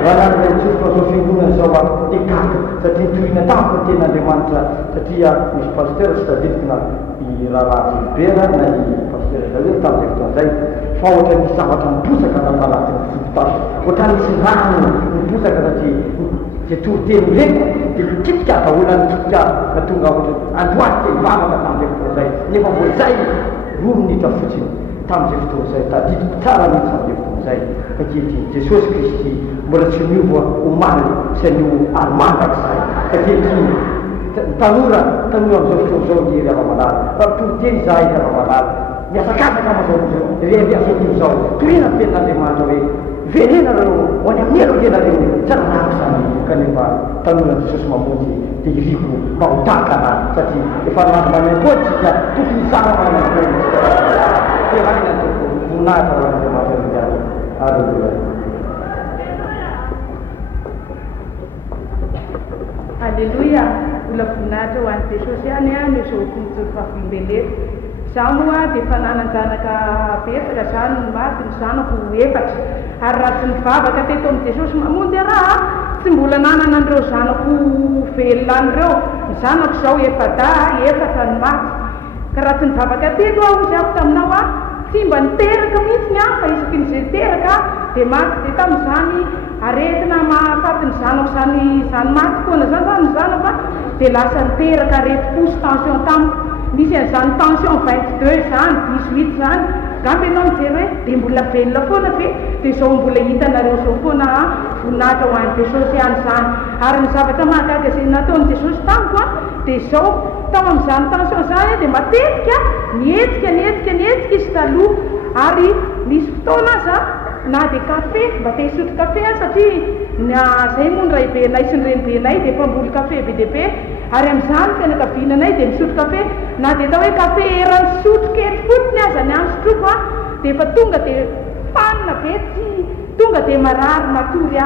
raha nan'ilay tsofoka zao fiangonana zao dia gaga satria nitoriana tamiko ny ten'Andriamanitra satria misy pasteur tsy tadidiko na i raharaha Filibera na i pasteur Daoud tamin'izay fotoan'izay fa ohatra nisy zavatra miposaka na anatin'ny fototasy ohatra nisy rano miposaka satria dia toriteny reko dia mikitika daholo nikitika na tonga ohatra androaty dia hivavaka tamin'izay fotoan'izay nefa voazay roa minitra fotsiny tamin'izay fotoan'izay tadidiko tsara mihitsy tamin'izay fotoan'izay satria Jesosy Kristy mbola tsy miova omaly sy anio aromangak'izay satria tanora amin'izao fotoan'izao ngery ava-malala raha toriteny za ity ava-malala miasakasaka amazao reviasa tio zao toena ten'Andriamanitra hoe venena reo ho any amin'ny elo tenareo tsy ranako zany kanefa tanora Jesosy mamonjy dia iriko mba ho takana satria efa manampotsika tokony zavamana tevaina voninahitra ho an'Andriamanitra zany. Alleluia. Alleluia. mbola voninahitra ho an'i Jesosy ihany ny zao tontolo fahavimbelety. Zaho moa dia efa nanan-janaka betsaka zany no maty ny zanako 4 ary raha tsy nivavaka teto amin'i Jesosy mamonjy raha tsy mbola nanana an'ireo zanako velona an'ireo. Ny zanako izao efa 4 ny maty ka raha tsy nivavaka teto aho izy ako taminao tsy mba niteraka mihitsy fa isaky nyzay teraka dia maty. Dia tamin'izany aretina mahafaty ny zanako zany maty foana zany ny zanako dia lasa niteraka areti-posy tension tamiko. Misy an'izany tension 22 zany 18 zany gamby ianao mijery hoe dia mbola velona foana ve dia izao mbola hitanareo zao foana voninahitra ho an'i Jesosy ihany zany. Ary ny zavatra mahagaga izay nataon'i Jesosy tamiko dia izao tao amin'izany tension zany dia matetika nietsika izy taloha ary misy fotoana aza na dia kafe mba te hisotro kafe satria zay moa ny raibenay sy ny renibenay dia mpamboly kafe be dia be ary amin'izany fianakaviananay dia misotro kafe na dia tao hoe kafe eran'ny sotro kely fotony aza ny any sotroko dia efa tonga dia fanina be tsy tonga dia marary matory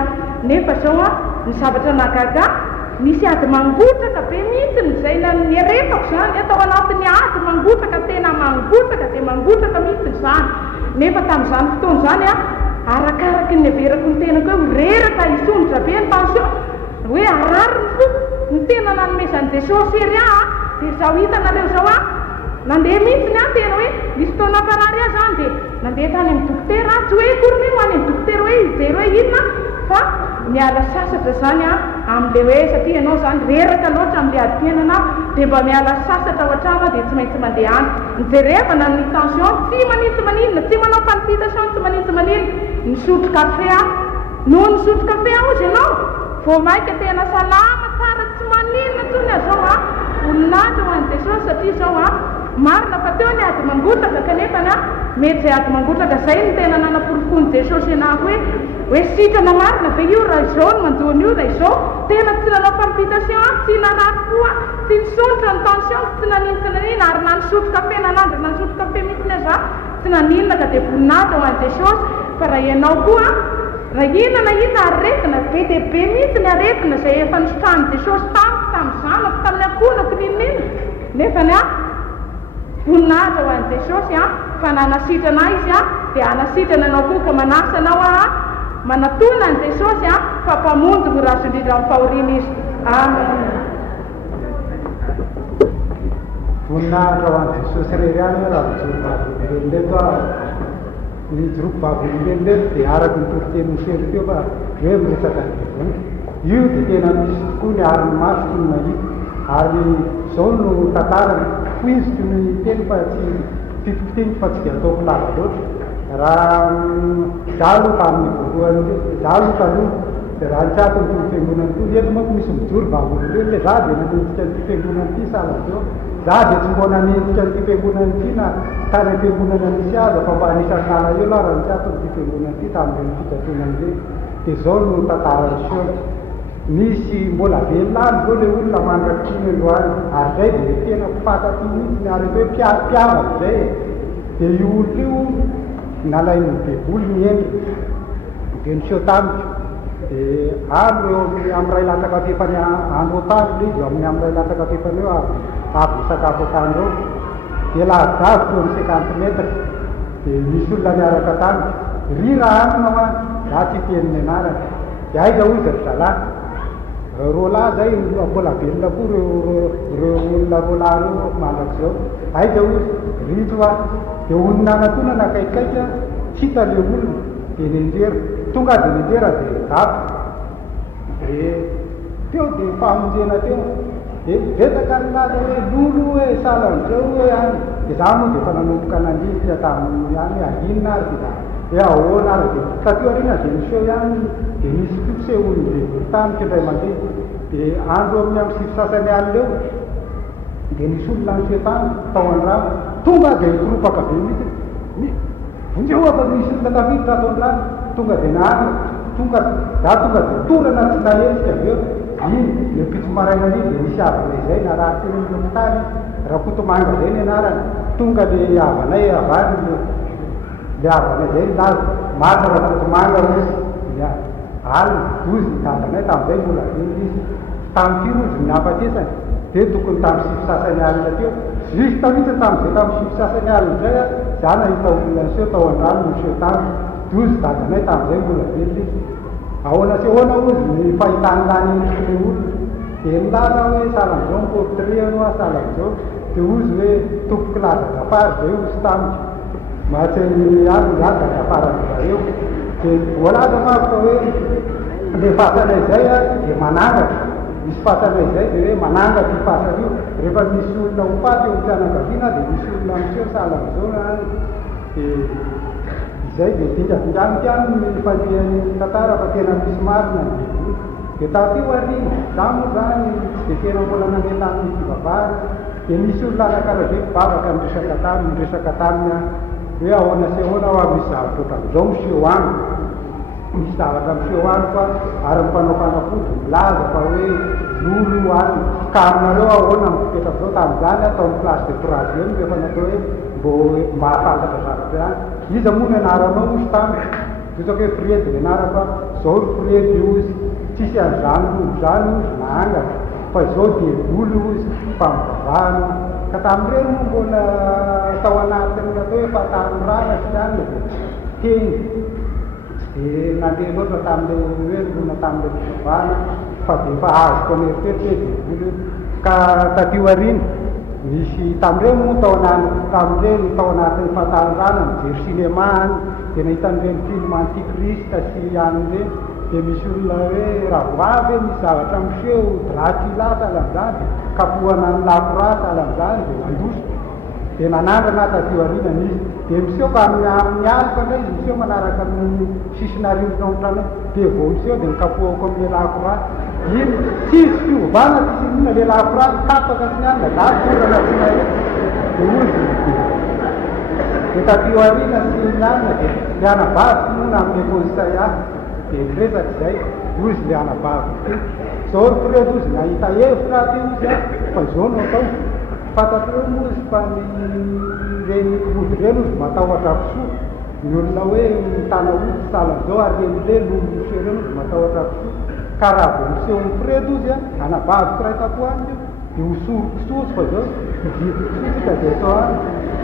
nefa zao ny zavatra nagaga misy ady mangotraka be mihitsy zay nierefako zany atao anatin'ny ady mangotraka tena mangotraka dia mangotraka mihitsy zany nefa tamin'izany fotoana zany arakaraky ny everako ny tenako hoe reraka isondrotra be ny tension hoe arary ny fo ny tena nanomezan'i Jesosy ery dia zaho hitanareo zao nandeha mihitsy ny tena hoe misy fotoana karary zany dia nandeha tany amin'ny dokotera tsy hoe korony ho any amin'ny dokotera hoe hijery hoe inona fa miala sasatra zany amin'le hoe satria ianao zany reraka loatra amin'le ady-piainana dia mba miala sasatra ao an-trano dia tsy maintsy mandeha any nijerevana ny tension tsy manintsy maninona tsy manao palpitation tsy manintsy maninona nisotro kafe noho nisotro kafe ozy ianao vao maika tena salama tsara tsy maninona tsony zao voninahitra ho an'i Jesosy satria zao marina fa teo ny ady mangotraka kanefa mety zay ady mangotraka zay ny tena nanaporofon'i Jesosy anako hoe sitrana marina ve io raha izao no manjoany io raha izao tena tsy nanao palpitation tsy nanafy koa tsy nisondrotra ny tension tsy naninona ary nanisotro kafe nanandro nanisotro kafe mihitsy aza tsy naninona ka dia voninahitra ho an'i Jesosy fa raha ianao koa raha inona aretina be dia be mihitsy ny aretina zay efa nisotrahan'i Jesosy tamiko tamin'ny zanako tamin'ny akonako ninina nefa voninahitra ho an'i Jesosy fa nanasitrana izy dia anasitrana anao koa ka manasa anao manatona an'i Jesosy fa mpamonjy mo raha indrindra amin'ny fahoriana izy. Amen. Voninahitra ho an'i Jesosy rery ihany raha mijoro ny joroko vavolombelonleto dia araky ny toriteny sery teo fa hoe miresaka ny io dia tena misy tokoa ny ary ny masoko ny mahita ary zao no tantarany foiziko ny teny fa tsy fitopiteny fa tsy dia ataoko lava loatra raha dalo tamin'ny voalohany dalo taloha dia raha nitsako ny fiangonana toy eto manko misy mijoro vavolombelona za dia nanenjika ny fiangonana ity salateo za dia tsy mbo nanenjika ny fiangonana ity na tany fiangonana misy aza fa mba anisan'ala eo la raha nitsako ny fiangonana ity tamin'ireny fikatonana zay dia zao no tantarany Soeur misy mbola velona koa le olona mandrakiny androany ary zay dia tena mpifataty mihitsy ary hoe mpiavaka zay dia io olona io nalainy beboly ny endrika dia ny Soeur tamiko dia andro eo amin'ny ray lataka fefany andro tany le izy amin'ny ray lataka fefany eo avy misakafo atany reo dia lahadaviko eo amin'ny 50 metra dia misy olona miaraka tamiko ry raha anina za tsy teniny anarany dia aiza hoy ry zalahy ro lahy zay mbola velona koa reo olona ro lahy reo mandraky zao aiza hoy rito dia olona anatonana akaikaika tsy hita le olona dia nenjera tonga dia nenjera dia davo dia teo dia famonjena teo dia betaka ny laza hoe lolo hoe salan'izao hoe any dia za moa dia efa nanomboka nandrivitra tamin'ny any ahinona ary dia ahoana ary dia satria arina dia ny Soeur ihany dia misy fikse olombelona tamiko indray mandeha dia andro amin'ny amin'ny sivy sasany alina eo dia nisy olona ny Soeur tany tao an-drano tonga dia hitoropaka be mihitsy vonjeo afa misy olona tafiditra atao an-drano tonga dia nahany tonga dia torana tsy nahetsika aveo le pitso maraina iny dia nisy avana izay na raha teny amin'ny raha kotomanga zay ny anarany tonga le havanay avany le havana zay na mata raha kotomanga ozy alina dozy tavanay tamin'izay mbola izy tamin'ny firozy ny nafatesany dia tokony tamin'ny sivy sasany alina teo juste mihitsy tamin'izay tamin'ny sivy sasany alina zay a za nahita olona seho tao an-drano noseho tany dozy dadanay tamin'izay mbola velona izy ahoana sy ahoana ozy ny fahitany lany endrik'ilay olona dia nilana hoe salam'izao miportret anao a salam'izao dia ozy hoe tompoky lazadafary zay ozy tamiko mahatsy azo lazadafarany zareo dia voalaza mako fa hoe le fasanay zay a dia manangatra misy fasanay zay dia hoe manangatra i fasana io rehefa misy olona ho faty eo mpianakaviana dia misy olona miseho salam'izao any dia izay dia dingadinganitiany nyfandehan'ny tantara fa tena misy marina ny devoly dia tatio arina za moa zany tsy dia tena mbola nandeha tamin'ny fivavahana dia misy olona anakarabe mivavaka miresaka taminy hoe ahoana sy ahoana ho misy zavatra ohatran'izao miseho any misy zavatra miseho any fa ary mpanao fanafody milaza fa hoe lolo any ka aminareo ahoana mipetraka zao tamin'izany ataon'ny place de troisième rehefa natao hoe mbo mahafantatra zavatra any iza moa ny anaranao ozy tamiko tsaka hoe friedy ny anara fa zao ry friedy ozy tsisy an'izany lolo zany ozy naangatra fa izao dia olo ozy fa mivavahana ka tamin'ireny moa mbola tao anatiny atao hoe fahatariny rana sy any le teny dia nandeha loatra tamin'le hoe lona tamin'le fivavahana fa dia efa azoko aneritreritry hoe devoly ka tatio arina misy tamin'ireny moa tamin'ireny tao anatin'ny fahatariny rana mijery cinéma any dia nahitan'ireny film antikrista sy an'ireny dia misy olona hoe ravoavy misy zavatra miseho dracula salam'izany kapohana ny lakora salam'izany dia mandoso dia nanandrana tatio arinana izy dia miseho fa amin'ny alika ndray izy miseho manaraka amin'ny sisinarinona otrana dia vao miseho dia mikapohako amin'ny lakora iny tsy izy fiovana tsisy inona le lakora tapaka sy ny anina latorana sy na e dia ozy dia tatio arina sy ny anina dia le anabavy mona amin'ny ekôzisay ahy dia miresaka izay ozy le anabavy zao ry fredy ozy nahita hevitra aty ozy a fa izao no atao fantatreo moa izy fa ny reny vody reny ozy matahotra fisoa ny olona hoe mitana ozy salam'izao ary renyle lolo miseho reny ozy matahotra fisoa ka raha vao miseho ny fredy ozy a anabavy tsiray tapoany io dia hosorokisoa ozy fa zao mividikisika dia atao any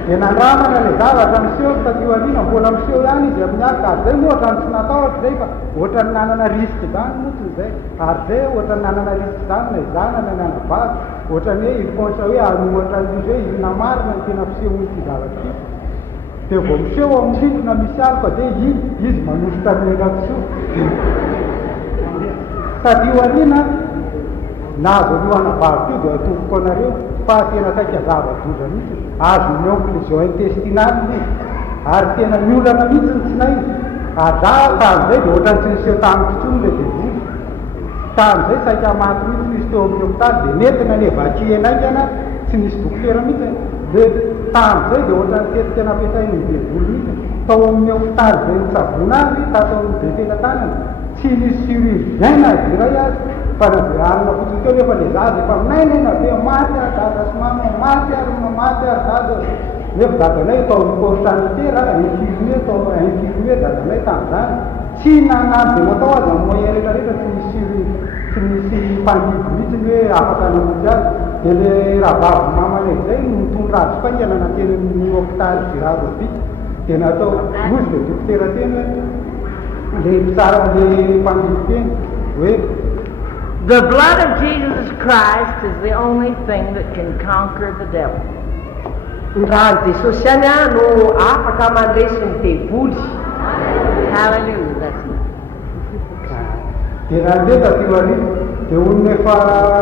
dia nandramana le zavatra miseho tatio alina mbola miseho ihany izy amin'ny alika ary zay moa ohatrany tsy natahotra zay fa ohatrany nanana risque zany motsiny zay ary zay ohatrany nanana risque zany na izanana ny anabavy ohatrany hoe iponsa hoe anohatra izy hoe ina marina ny tena fiseho'ity zavatra ity dia vao miseho amin'ny rindrina misy alika dia izy manositra mielakisoa tatio alina nazo alohanabavy io dia atoboko anareo fa tena saika zava-doza mihitsy azo ny onclusion intestinale ary tena miolana mihitsy ny tsinay ary za tamin'izay dia ohatrany tsy niseho tamiko tsony le devoly tamin'izay saika maty mihitsy nisy teo amin'ny hopitaly dia nentina ny evacuenaingana tsy nisy dokotera mihitsy le tamin'izay dia ohatrany tetika nampiasainy ny devoly mihitsy tao amin'ny hopitaly zay nitsavona azy tatao amin'ny defena tanana tsy nisy chirurgien na aziray azy fa naveanina fotsiny teo nefa le zaza efa minainena be maty ary dada sy mama maty ary maty ary dada nefa dadanay tao nyporsanitera infirmier tao infirmier dadanay tamin'izany tsy nanazy dia natao azy amin'ny moyen rehetrarehetra tsy misy mpandidy mihitsy hoe afaka namonjy azy dia le rahavavy mamanay zay mitondra azy faingana nateny amin'ny hopitaly zirarobi dia natao ozy le dokotera teny le mpitsara le mpandidy teny hoe the blood of Jesus Christ is the only thing that can conquer the devil. Raha Jesosy ihany a no afaka mandresy ny devoly. Hallelujah, that's it. dia raha ndeha tatio arina dia olona efa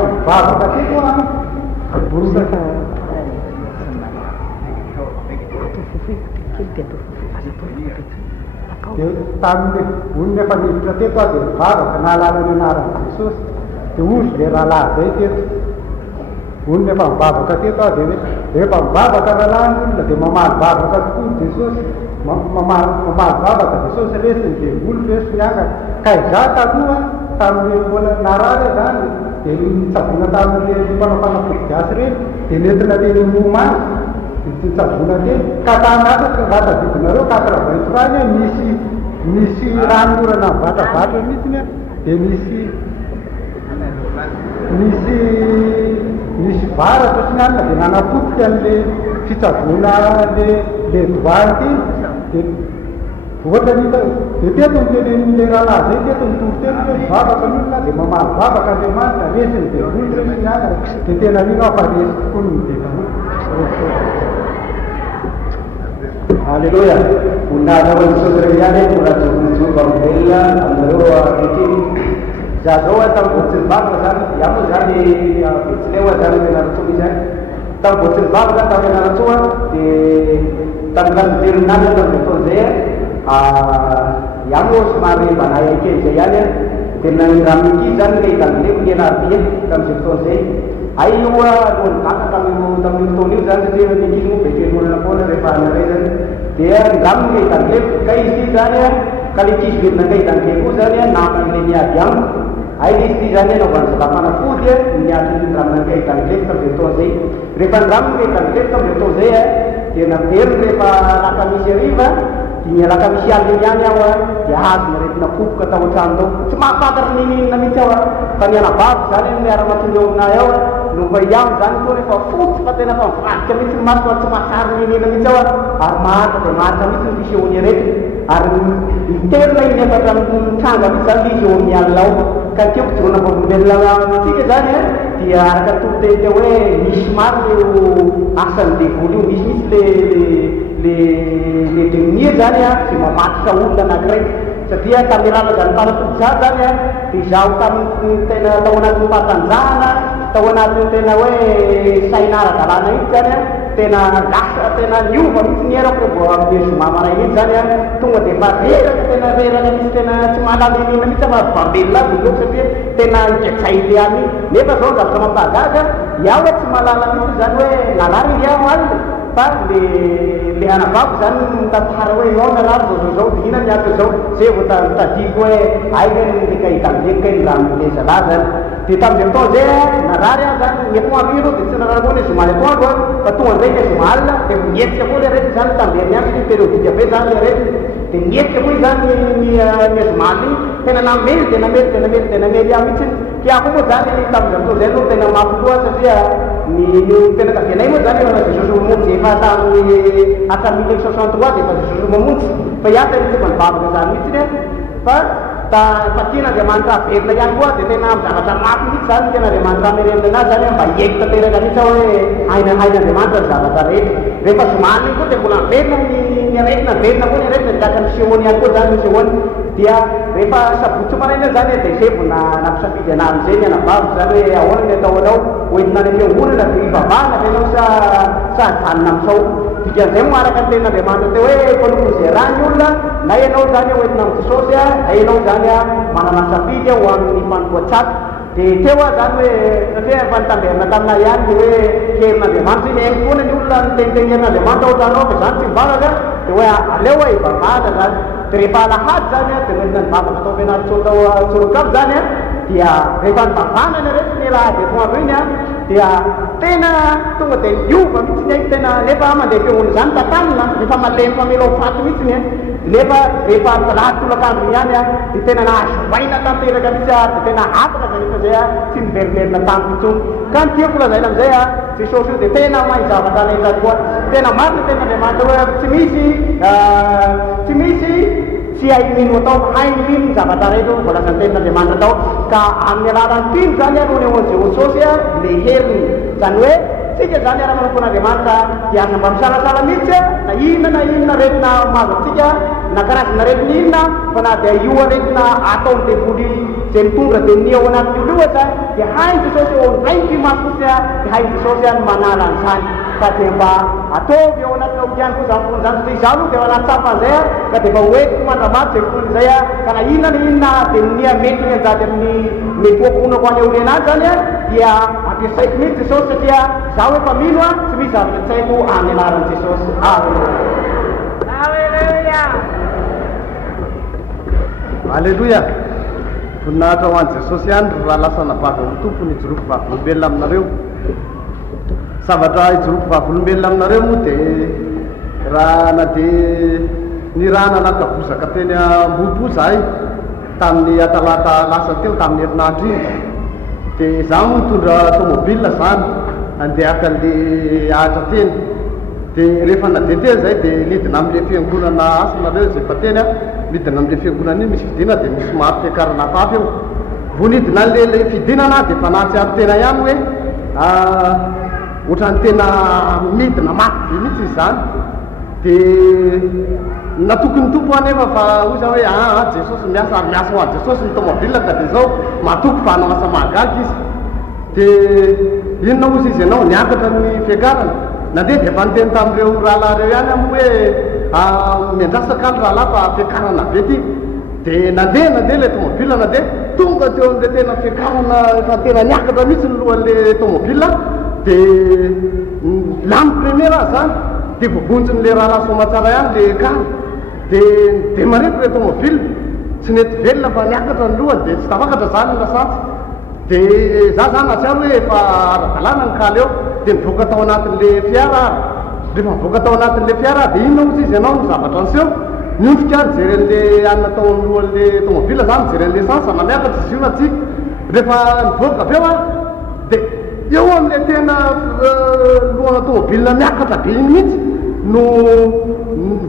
mivavaka teko a borosaka dia tamin'le olona efa niditra teto a dia mivavaka nahalala ny anaran'i Jesosy dia ozy le rahalahy zay teto olona efa mivavaka teto a dia rehefa mivavaka rahalahy ny olona dia mamaly vavaka tokoa Jesosy mamaly vavaka Jesosy resiny devoly resiny angana ka iza taloha tamin'le mbola narary zany dia nitsavona tamin'le mpanao fanafody gasy reny dia nentina teny momazy nitsavona teny ka tanataka vatavidinareo 80 francs misy ranorana vatabatra mihitsiny a dia misy nisy varatra sy ny alina dia nanapotika an'le fitsaboana le doity dia ohatra nita dia teto nytenenin'le rahalahy zay teto mitoriteny hoe mivavaka n'olona dia mamaly vavaka andriamanitra resiny dia voly resy ny ala dia tena mino fa resy tokoa ny midena Alleluia. Voninahitra ho Jesosy reo ihany mbola jobojobo amin'velona aminareo ankehitriny. Za zao tamin'ny botsy mivavaka zany, iaho moa zany betsileo zany Fianaratsoa misy any. Tamin'ny botsy mivavaka tamin'ny Fianaratsoa dia tamin'ny lasiterinany tamin'ny fotoana zay iaho moa somary mba nahay kely zay ihany dia nandramiki zany le hitanileko ny anardia tamin'izay fotoana zay. Ay io alohan'ny vaka tamin'io fotoana io zany satria nikizy moa bekelolona foana rehefa naray zany dia ngaminy le hitanileko ka izy ty zany ka le kizy velona ka hitanileko zany naman'le miady amiko. Ay izy ty zany anaovany zava-panafody miady ndramina ka hitanileko tamin'izay fotoana zay. Rehefa ndraminy le hitanileko tamin'izay fotoana zay dia naveriny rehefa laka misy ariva dia laka misy alina ihany aho dia azo naretina kopoka tao an-trano tao tsy mahafantatra ninina mihitsy aho fa ny anabavy zany miara-matonga eo aminay ao no mba iaho zany koa rehefa fotsy fa tena fa mivadika mihitsy ny maso tsy mahasary ninina mihitsy aho ary mahatra dia mahatra mihitsy ny viseony arety ary miterina iny efatra mitranga mihitsy zany izy eo amin'ny alina ao ka tiako jorona volombelona tsika zany dia araka toriteny hoe misy maro eo asan'ny devoly io misy le demier zany dia mamatitra olona anankiray satria tamin'ny rano zany fanafody za zany dia zaho tamin'ny tena tao anatin'ny fahatanjahana tao anatin'ny tena hoe saina ara-dalàna iny zany tena lasa tena niova mihitsy ny erako vao amin'ny zoma maray iny zany tonga dia mba reraka tena reraka misy tena tsy mahalalelina mihitsy fa vambelona aby loko satria tena ndraiksay le any nefa zao zavatra mampahagaga iaho tsy mahalala mihitsy zany hoe nalary iaho alina fa le anavako zany mitantara hoe ao nalary zao dia ina miato zao zay vao tadiko hoe aika leka hitanileka iny raha mileza la zany dia tamin'izay fotoana zay narary aho zany etoandro ino dia tsy narary koa ny zoma etoandro fa tonga zay le zoma alina dia mietika koa le arety zany tamberiny any periodika be zany le arety dia mietika koa zany ny zoma alina iny tena namely dia namely aho mihitsy tiako moa zany tamin'izay fotoana zay no tena mampoloa satria ny tena kavianay moa zany efa Jesosy mamonjy efa tamin'ny atra 1963 dia efa Jesosy mamonjy fa iaho tena tsy mivavaka zany mihitsy fa tian'Andriamanitra averina ihany koa dia tena zavatra mafy mihitsy zany tian'Andriamanitra amerenina anazy zany mba hieko tanteraka mihitsy aho hoe hain'Andriamanitra ny zavatra rehetra rehefa zomany iny koa dia mbola verina ny aretina verina koa ny aretina daka ny sehoany ihany koa zany ny sehoany dia rehefa sabotsy maraina zany dia zay vao nampisafidy ana amin'izay ny anavavy zany hoe ahoana ny atao anao hoentina any am-piangonana dia ivavahana fa ianao sa janona amin'izao dikan'izay moa araka ny ten'Andriamanitra teo hoe fanoko izay raha ny olona na ianao zany hoentina amin'ny Jesosy na ianao zany manana safidy ho amin'ny fanomboan-tsato dia teo zany hoe satria efa nitamberina taminay ihany ny hoe herin'Andriamanitra iny haingo foana ny olona niteniteny herin'Andriamanitra ao tranao fa zany tsy mivavaka dia hoe aleo hoe ivavahana zany dia rehefa alahady zany dia hoentina nivavaka tao Fianaratsoa tao Tsorokavy zany dia rehefa nivavahana ny arety ny raha dia tonga iny dia tena tonga dia miova mihitsy ny haiko tena nefa mandeha fiangonana zany tatanina rehefa malemy famelo faty mihitsy ny nefa rehefa lahady tolakandro ihany dia tena nahazovaina tanteraka mihitsy dia tena afaka zany efa zay tsy miveriverina tamiko intsony ka ny tiako lazaina amin'izay Jesosy io dia tena mahay zavatra anay koa tena marina tena Andriamanitra hoe tsy misy tsy hay mino atao hay mino ny zavatra rehetra mbola sa ten'Andriamanitra atao ka amin'ny alalan'ny tino zany no ny ahoan'izay Jesosy le heriny zany hoe tsika zany ara-manokon'Andriamanitra dia aza mba misalasala mihitsy na inona retina mahazo antsika na karazana retina inona fa na dia io aretina ataony devoly zay mitondra dia ny ao anatin'ny oloasa dia hainy Jesosy eo ndraiky masotsy dia hainy Jesosy ny manala an'izany ka dia mba ataovy ao anatina olo ihany koa zany fony zany satria izaho aloha dia anaty safan'izay ka dia mba hoentiko mandramafy zay fony zay ka na inona dia nia mety ny anjady amin'ny mepoaponako any aoriana azy zany dia ampiasaiko mihitsy Jesosy satria zaho efa mino tsy misy zavatra tsy haiko amin'ny anaran'i Jesosy. Alleluia. Voninahitra ho an'i Jesosy ihany raha lasa navavy amin'ny tompony ijoroko vavolombelona aminareo. Zavatra ijoroko vavolombelona aminareo moa dia raha na dia ny rana nakabozaka teny Ambohipo zahay tamin'ny atalata lasa teo tamin'ny herinandro iny dia izaho moa mitondra tômôbilina zany andeha aka an'le ahatra teny dia rehefa nadeteza zay dia midina amin'le fiangonana asanareo zay efa teny a midina amin'le fiangonana iny misy fidinana dia misy maro fiakarana afafy eo vonidina an'le fidinana dia efa nahatsiaro tena ihany hoe ohatrany tena midina maty be mihitsy izy zany dia natokony tompo anefa fa oza hoe Jesosy miasa ary miasa ho an Jesosy ny tomobile ka dia zao matoko fa hanao asa mahagaga izy dia inona ozy izy ianao niakatra ny fiakarana nandeha dia efa niteny tamin'ireo rahalahy reo ihany amy hoe miandrasaka ny rahalahy fa fiakarana be ty dia nandeha le tomobile nandeha tonga teo amin'le tena fiakarana efa tena niakatra mihitsy ny lohan'le tomobile dia lamy premiera zany dia vobonjin'le rahalahy somatsara ihany le kany dia marety le tomobile tsy nety velona fa niakatra ny lohany dia tsy tafakatra zany ny lasantsy dia za zany atsiaro hoe efa ara-dalàna ny kaly eo dia mivoaka tao anatin'le fiara rehefa mivoaka tao anatin'le fiara dia inona ozy izy ianao ny zavatra anseho niondrika nijeren'le anina tao amin'ny lohan'le tomobile zany nijeren'le esansa na miakatra izy io na tsy rehefa nivoaka avy eo a dia eo amin'le tena lohana tomobile miakatra be iny mihitsy no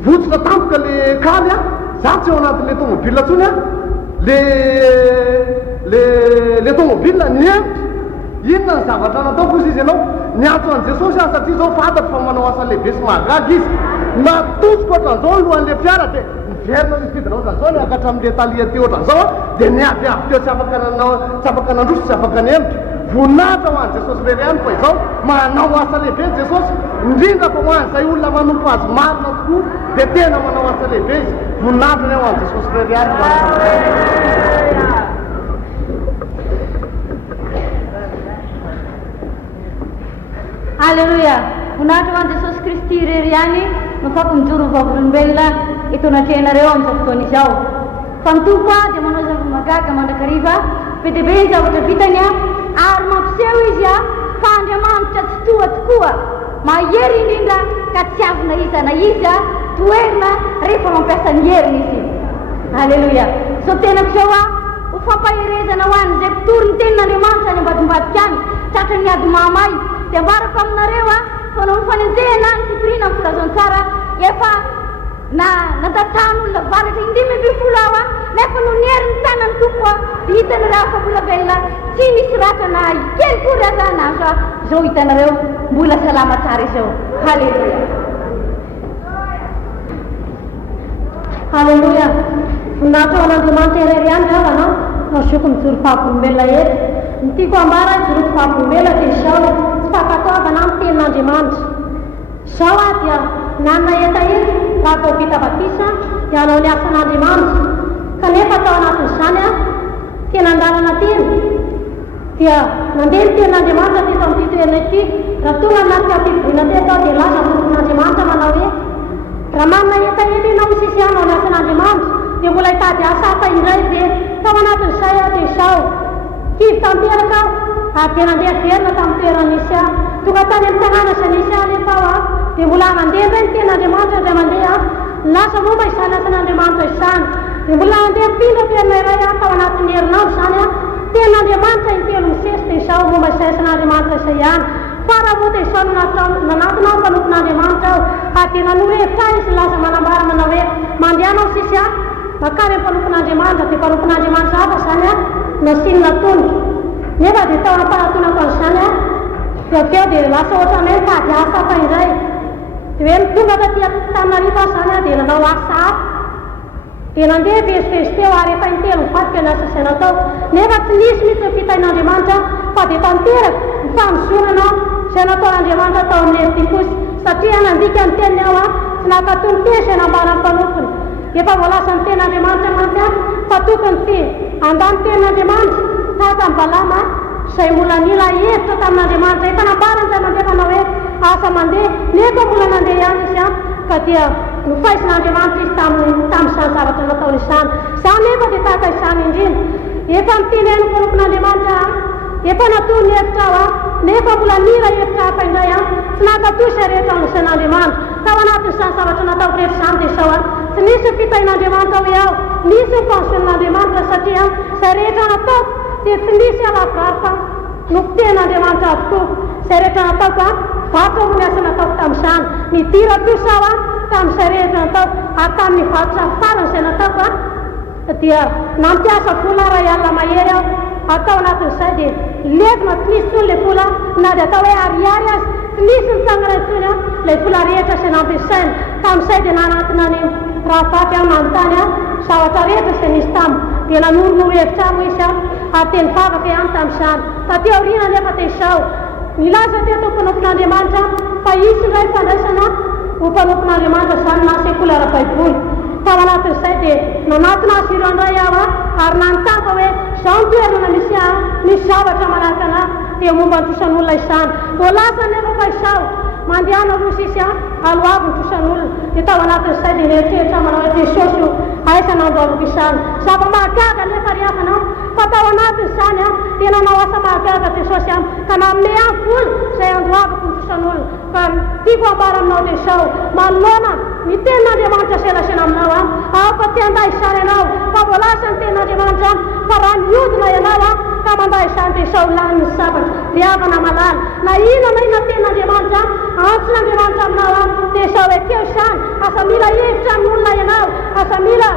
votsitra tampoka le kaly a za tsy eo anatin'le tomobile tsony a le tomobile niemitra inona ny zavatra nataoko izy ianao niatso an Jesosy any satria zao fantatro fa manao asa lehibe sy mahagaga izy natosiko ohatran'izao ny lohan'le fiara dia niverina nifidina ohatran'izao niakatra amin'le talia teo ohatran'izao a dia niavyavy teo tsy afaka nandroso tsy afaka niemitra voninahitra ho an Jesosy rery ihany fa izao manao asa lehibe Jesosy indrindra fa ho an'izay olona manompo azy marina tokoa dia tena manao asa lehibe izy voninahitra ny ho an Jesosy rery ihany Alleluia. Voninahitra ho an Jesosy Kristy rery ihany no fampijon'ny vavolombelona eto anatrehanareo amin'izao fotoana izao fa ny tompo a dia manao zavamagaga mandrakariva be dia be ny zavatra vitany a ary mampiseho izy a fa Andriamanitra tsy toa tokoa mahery indrindra ka tsy avina iza na izy a toerina rehefa mampiasa ny heriny izy. Alleluia. Zao tenako zao a ho fampaherezana ho an'izay mpitory ny tenin'Andriamanitra any ambadimbadika any tratra ny ady mamay dia ambarako aminareo a fa no mifanenjehana ny fipirina amin'ny filazantsara efa natatrano olona valatra indimy ambin'ny folo ao a nefa no nihery ny tanany tompo a dia hitanareo fa mbola velona tsy misy ratra na kely kory aza nazo a zao hitanareo mbola salama tsara izao. Halleluia. Halleluia. Voninahitra ho an'Andriamanitra irery ihany zao anao nazoko mijoro fahavolombelona eto ny tiako ambara joroko fahavolombelona dia izao tsy fakataovana amin'ny tenin'Andriamanitra zao a dia nanana etahery raha vao vita batisa dia hanao ny asan'Andriamanitra kanefa tao anatin'izany a tena andalana teny dia nandeha ny tenin'Andriamanitra teto amin'ity toerana ity raha tonga anaty ampivoina teto dia laza fon'Andriamanitra manao hoe raha manana etahery ianao sisy hanao ny asan'Andriamanitra dia mbola hitady asa hafa indray dia tao anatin'izay a dia izao kivy tanteraka ary dia nandeha verina tamin'ny toerana nisy a tonga tany amin'ny tanàna izay nisy a rehefa ao a dia mbola mandeha indray ny tenin'Andriamanitra indray mandeha lasa momba izany asan'Andriamanitra izany dia mbola mandeha mpindra toerana iray a tao anatin'ny herinandro izany a tenin'Andriamanitra intelo misesy dia izao momba izay asan'Andriamanitra izay ihany fa raha voa dia izao nanatona ao mpanompon'Andriamanitra ao ary dia nanoro-hevitra izy laza manambara manao hoe mandehanao sisy a makary amin'ny mpanompon'Andriamanitra dia mpanompon'Andriamanitra hafa izany a nasinina tondro nefa dia tao ampanatonako an'izany a dia avy eo dia lasa ohatrany hoe mitady asa hafa indray dia hoe nitonga taty Antananarivo aho izany a dia nanao asa hafa dia nandeha vezivezy teo ary efa intelo mivadika ny asa izay natao nefa tsy nisy mihitsy ny fitahin'Andriamanitra fa dia tanteraka ny famonjorana izay nataon'Andriamanitra tao amin'ny Pentekosy satria nandika ny teniny ao a tsy nakatony teny izay nambarany mpanompony efa voalaza ny tenin'Andriamanitra mantsy a fa tokony ty andany tenin'Andriamanitra tahaka ny Balama izay mbola nila hevitra tamin'Andriamanitra efa nambarany izay mandeha manao hoe asa mandeha nefa mbola nandeha ihany izy a ka dia nofaisin'Andriamanitra izy tamin'izany zavatra nataony izany izany nefa dia tahaka izany indrindra efa miteny ny mpanompon'Andriamanitra efa natoy ny hevitra ao a nefa mbola nila hevitra hafa indray a tsy nakatoy izay rehetra amin'izan'Andriamanitra tao anatin'izany zavatra natao rehetra izany dia izao a tsy nisy fitahin'Andriamanitra hoe ao nisy ny pension'Andriamanitra satria izay rehetra natao dia tsy nisy alavarfa no tenin'Andriamanitra avokoa izay rehetra nataoko a varotra ho ny asa nataoko tamin'izany nidira kosa aho a tamin'izay rehetra nataoko ary tamin'ny varotra farany izay nataoko a dia nampiasa vola ray alina mahery aho atao anatin'izay dia levina tsy nisy tsony ilay vola na dia atao hoe ariary azy tsy nisy nitsangana intsony a ilay vola rehetra izay nampiasaina tamin'izay dia nanatona ny raha vaty aho manontany a zavatra rehetra izay nisy tamiko dia nanoronoro hevitra amo izy a ary teny vavaka ihany tamin'izany taty aoriana nefa dia izao milaza teto mpanompon'Andriamanitra fa isy indray fandraisana ho mpanompon'Andriamanitra izany na sekoly ara-baiboly tao anatin'izay dia nanatona azy ireo indray aho a ary nanontany hoe izao ny toerana misy zavatra manaraka anahy dia momba nitrosan'olona izany voalaza nefa fa izao mandehana rosa izy a aloavy nitrosan'olona dia tao anatin'izay dia nieritreritra manao hoe Jesosy io aiza nandoavako izany zava-mahagaga nefa ry hafanao fa tao anatin'izany a dia nanao asa mahagaga Jesosy am ka nanome ahy vola izay andoavako nitrosan'olona fa tiako ambara aminao dia izao manoloana ny tenin'Andriamanitra izay lasaina aminao a aoka ty anday izany ianao fa voalasa ny tenin'Andriamanitra fa raha niodina ianao a ka manday izany dia izao lany ny zavatra dia havana malala na inona tenin'Andriamanitra antsin'Andriamanitra aminao a dia izao ekeo izany asa mila hevitra amin'olona ianao asa mila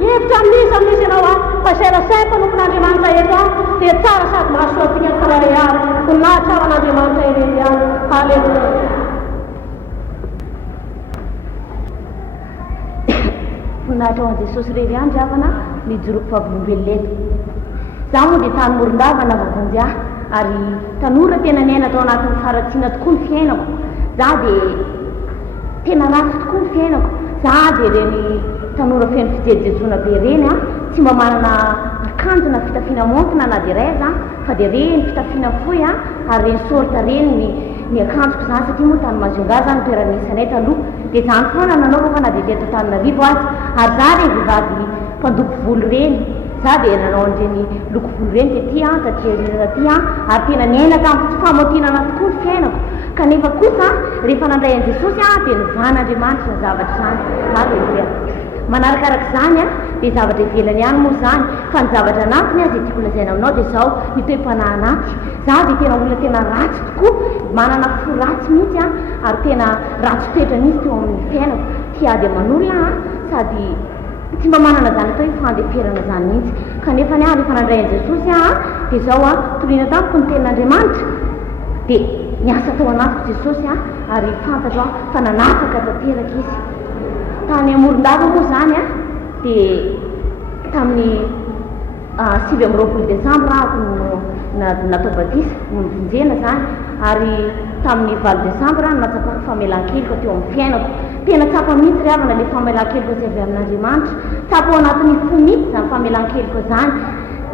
hevitra amin'izy ianao a fa izay rasay mpanompon'Andriamanitra eto a dia tsara sady mahasoampina karare ary voninahitra ao an'Andriamanitra ireny ihany aleluia voninahitra ao an Jesosy rery andry havana nijoroko fahavolombelona eto zaho moa dia tany morondavana vavonjy ahy ary tanora tena niaina tao anatin'ny faratsiana tokoa ny fiainako za dia tena ratsy tokoa ny fiainako za dia reny tanora feno fijerijejona be reny a tsy mba manana akanjona fitafiana montina na dia raiza fa dia reny fitafiana foy a ary reny sorta reny ny akanjoko zany satria moa tany mazonga zany toerana isanay taloha dia zany foana nanaovako na dia teto Tananarivo azy ary za reny vehivavy mpandoko volo reny za dia nanao an'ireny loko volo reny taty a taty taty a ary tena niainaka amin'ny famotinana tokoa ny fiainako kanefa kosa rehefa nandray an Jesosy a dia novan'Andriamanitra ny zavatra zany aleluia manarakaraka zany a dia zavatra ivelany ihany moa zany fa ny zavatra anatiny a zay tiako lazaina aminao dia izao ny toe-panahy anaty za dia tena olona tena ratsy tokoa manana fo ratsy mihitsy a ary tena ratsy toetra mihitsy teo amin'ny fiainako tiady aman'olona a sady tsy mba manana zany atao hoe fandeferana zany mihitsy kanefa ny a rehefa nandray an Jesosy a dia izao a toriana tamiko ny tenin'Andriamanitra dia niasa tao anatiko Jesosy a ary fantatro a fa nanapaka tanteraka izy tany Morondava moa zany a dia tamin'ny 7 Desambra natao batisa nivonjena zany ary tamin'ny 9 Desambra natsapako famelan-keloka teo amin'ny fiainako tena tsapa mihitsy ry havana ilay famelan-keloka izay avy amin'Andriamanitra tsapa ao anatin'ny fo mihitsy zany famelan-keloka zany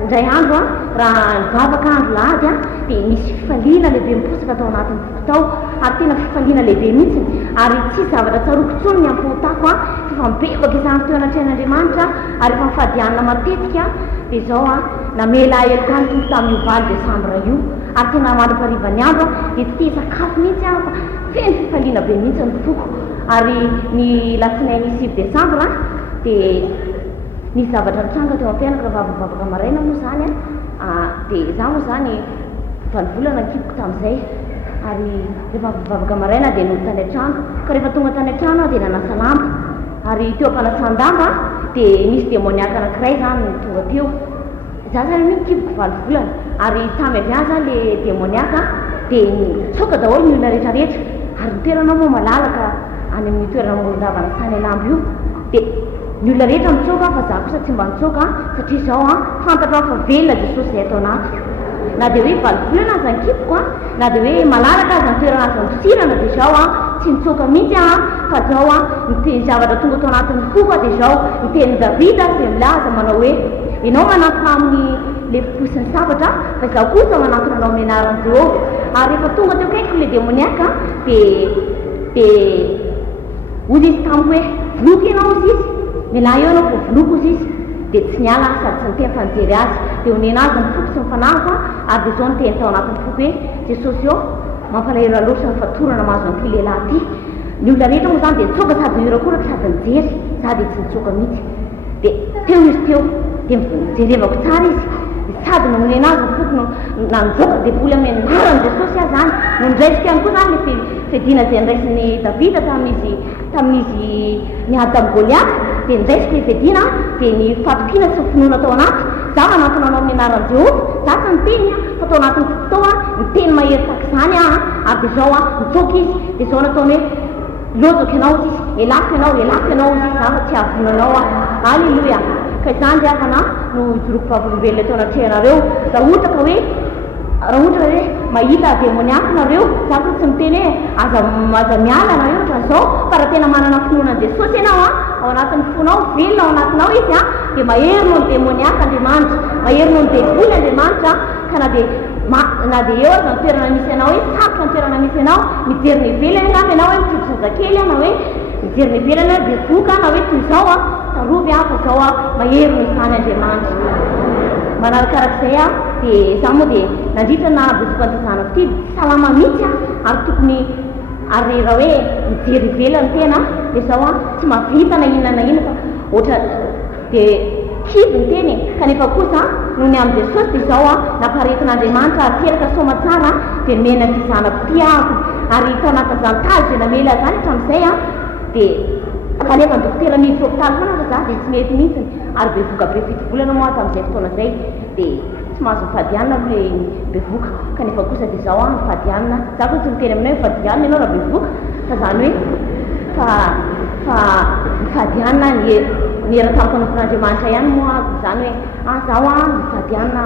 indray andro a raha nivavaka andro lahady a dia misy fifaliana lehibe miposaka tao anatin'ny foko tao ary tena fifaliana lehibe mihitsy ary tsy zavatra tsaroko tsony ny ampotako a fa mibebaka izany toenatr'Andriamanitra ary efa mifadianina matetika dia izao a namela elokany tonga tamin'ny 9 Desambra io ary tena mandra-parivany andro a dia tsy sakafo mihitsy a fa feno fifaliana be mihitsy ny foko ary ny latsinainy 6 Desambra dia nisy zavatra nitranga teo am-pianako raha vavaka maraina moa zany a dia za moa zany valivolana nikipoko tamin'izay ary rehefa vavaka maraina dia nolo tany an-trano ka rehefa tonga tany an-trano a dia nanasa lamba ary teo am-panasan-damba dia nisy demoniaka anankiray zany tonga teo za zany hoe nikipoko valivolana ary tamy avy any zany le demoniaka dia tsoka daholo ny olona rehetrarehetra ary nitoerana moa malalaka any amin'ny toerana Morondava nasany lambo io dia ny olona rehetra mitsoka fa za kosa tsy mba nitsoka satria izao a fantatra fa velona Jesosy izay atao anaty na dia hoe valivolana aza nikipoko a na dia hoe malalaka aza nitoerana aza nisirana dia izao a tsy nitsoka mihitsy a fa izao a ny zavatra tonga tao anatin'ny foko a dia izao niteny Davida izay milaza manao hoe ianao manatona amin'ny le posiny sabatra fa izaho kosa manatona anao amin'ny anaran'i Jehova ary rehefa tonga teo kaiky le demoniaka dia ozy izy tamiko hoe voloky ianao izy izy milahy eo anao fa voloko izy izy dia tsy niala sady tsy niteny fanjery azy dia honena azy ny foko sy ny fanahiko a ary dia izao niteny tao anatin'ny foko hoe Jesosy eo mampalahelo loatra ny fatorana mahazo an'ity lehilahy ity ny olona rehetra moa zany dia nitsoka sady miorakoraka sady nijery za dia tsy nitsoka mihitsy dia teo izy teo dia mijerevako tsara izy sady nomony anazy fotony nanjoka devoly amin'ny anaran'i Jesosy azy zany no ndraisika ihany koa zany le fiadiana zay ndraisin'ny Davida tamin'izy niady tamin'ny Goliath dia ndraisika le fiadiana dia ny fatokiana sy ny finoana tao anaty za manantona anao amin'ny anaran'i Jehovah za ka niteny fa tao anatin'ny fotoa niteny mahery takizany ary dia zao mitsoka izy dia zao nataony hoe lojoko ianao izy elako ianao izy za fa tsy avonanao halleloia ka izany dia afana no ijoroko vavolombelona tao anatrehanareo raha ohatra hoe mahita demoniaky nareo za ko tsy miteny hoe aza miala nareo ohatra zao fa raha tena manana finoanan'i Jesosy ianao ao anatin'ny fonao velona ao anatinao izy dia mahery no ny demoniaky Andriamanitra mahery no ny devoly Andriamanitra ka na dia eo aza ny toerana misy ianao hoe sarotra ny toerana misy ianao mijery ny ivelany angamba ianao hoe mitrotro zazakely na hoe mijery ny ivelany hoe bevoka na hoe toy izao tarovy fa zao mahery no izany Andriamanitra manarakarak'izay dia za moa dia nandritra na bevoka antazanako ty salama mihitsy ary tokony ary raha hoe mijery ivelany tena dia zao tsy mahavita na inona fa ohatra dia kivy ny teny kanefa kosa no ny amin'i Jesosy dia zao namparetin'Andriamanitra ary teraka soma tsara dia mena ty zanako ty ary tao anatin'izany tazy dia namela zany hatramin'izay dia kanefa ny dokotera miditra hôpitaly foana za dia tsy mety mihitsiny ary bevoka be fitovolana moa tamin'izay fotoana zay dia tsy mahazo mifadianina aloha le bevoka kanefa kosa dia zao mifadianina za koa tsy miteny aminao mifadianina ianao raha bevoka fa zany hoe fa mifadianina niera-tampanofen'Andriamanitra ihany moa zany hoe zao mifadianina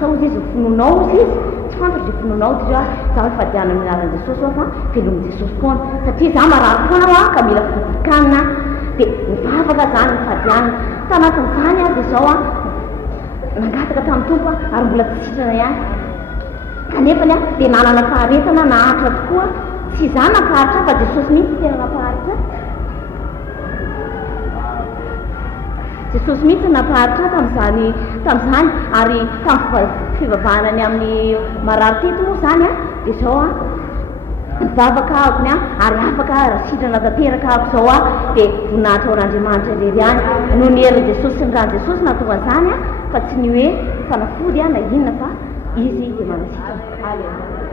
zao izy izy finoanao izy tsy fantatry zay finoanao dia za mifadianina amin'ny anaran'i Jesosy fa velomin'i Jesosy foana satria za marary foana ka mila fitovokanina dia mivavaka zany mifadianina tanatin'izany dia zao nangataka tamin'ny tompo ary mbola tsy sitrana ihany kanefany dia nanana faharetana naharitra tokoa tsy izany nampaharitra fa Jesosy mihitsy tena nampaharitra Jesosy mihitsy nampaharitra tamin'izany ary tamin'ny fivavahana ny amin'ny marary teto moa zany dia zao mivavaka akony ary afaka sitrana tanteraka ako zao dia voninahitra ao n'Andriamanitra irery any no ny herin' Jesosy sy ny rahan'i Jesosy nahatonga zany fa tsy ny hoe fanafody na inona fa izy dia manasitrana.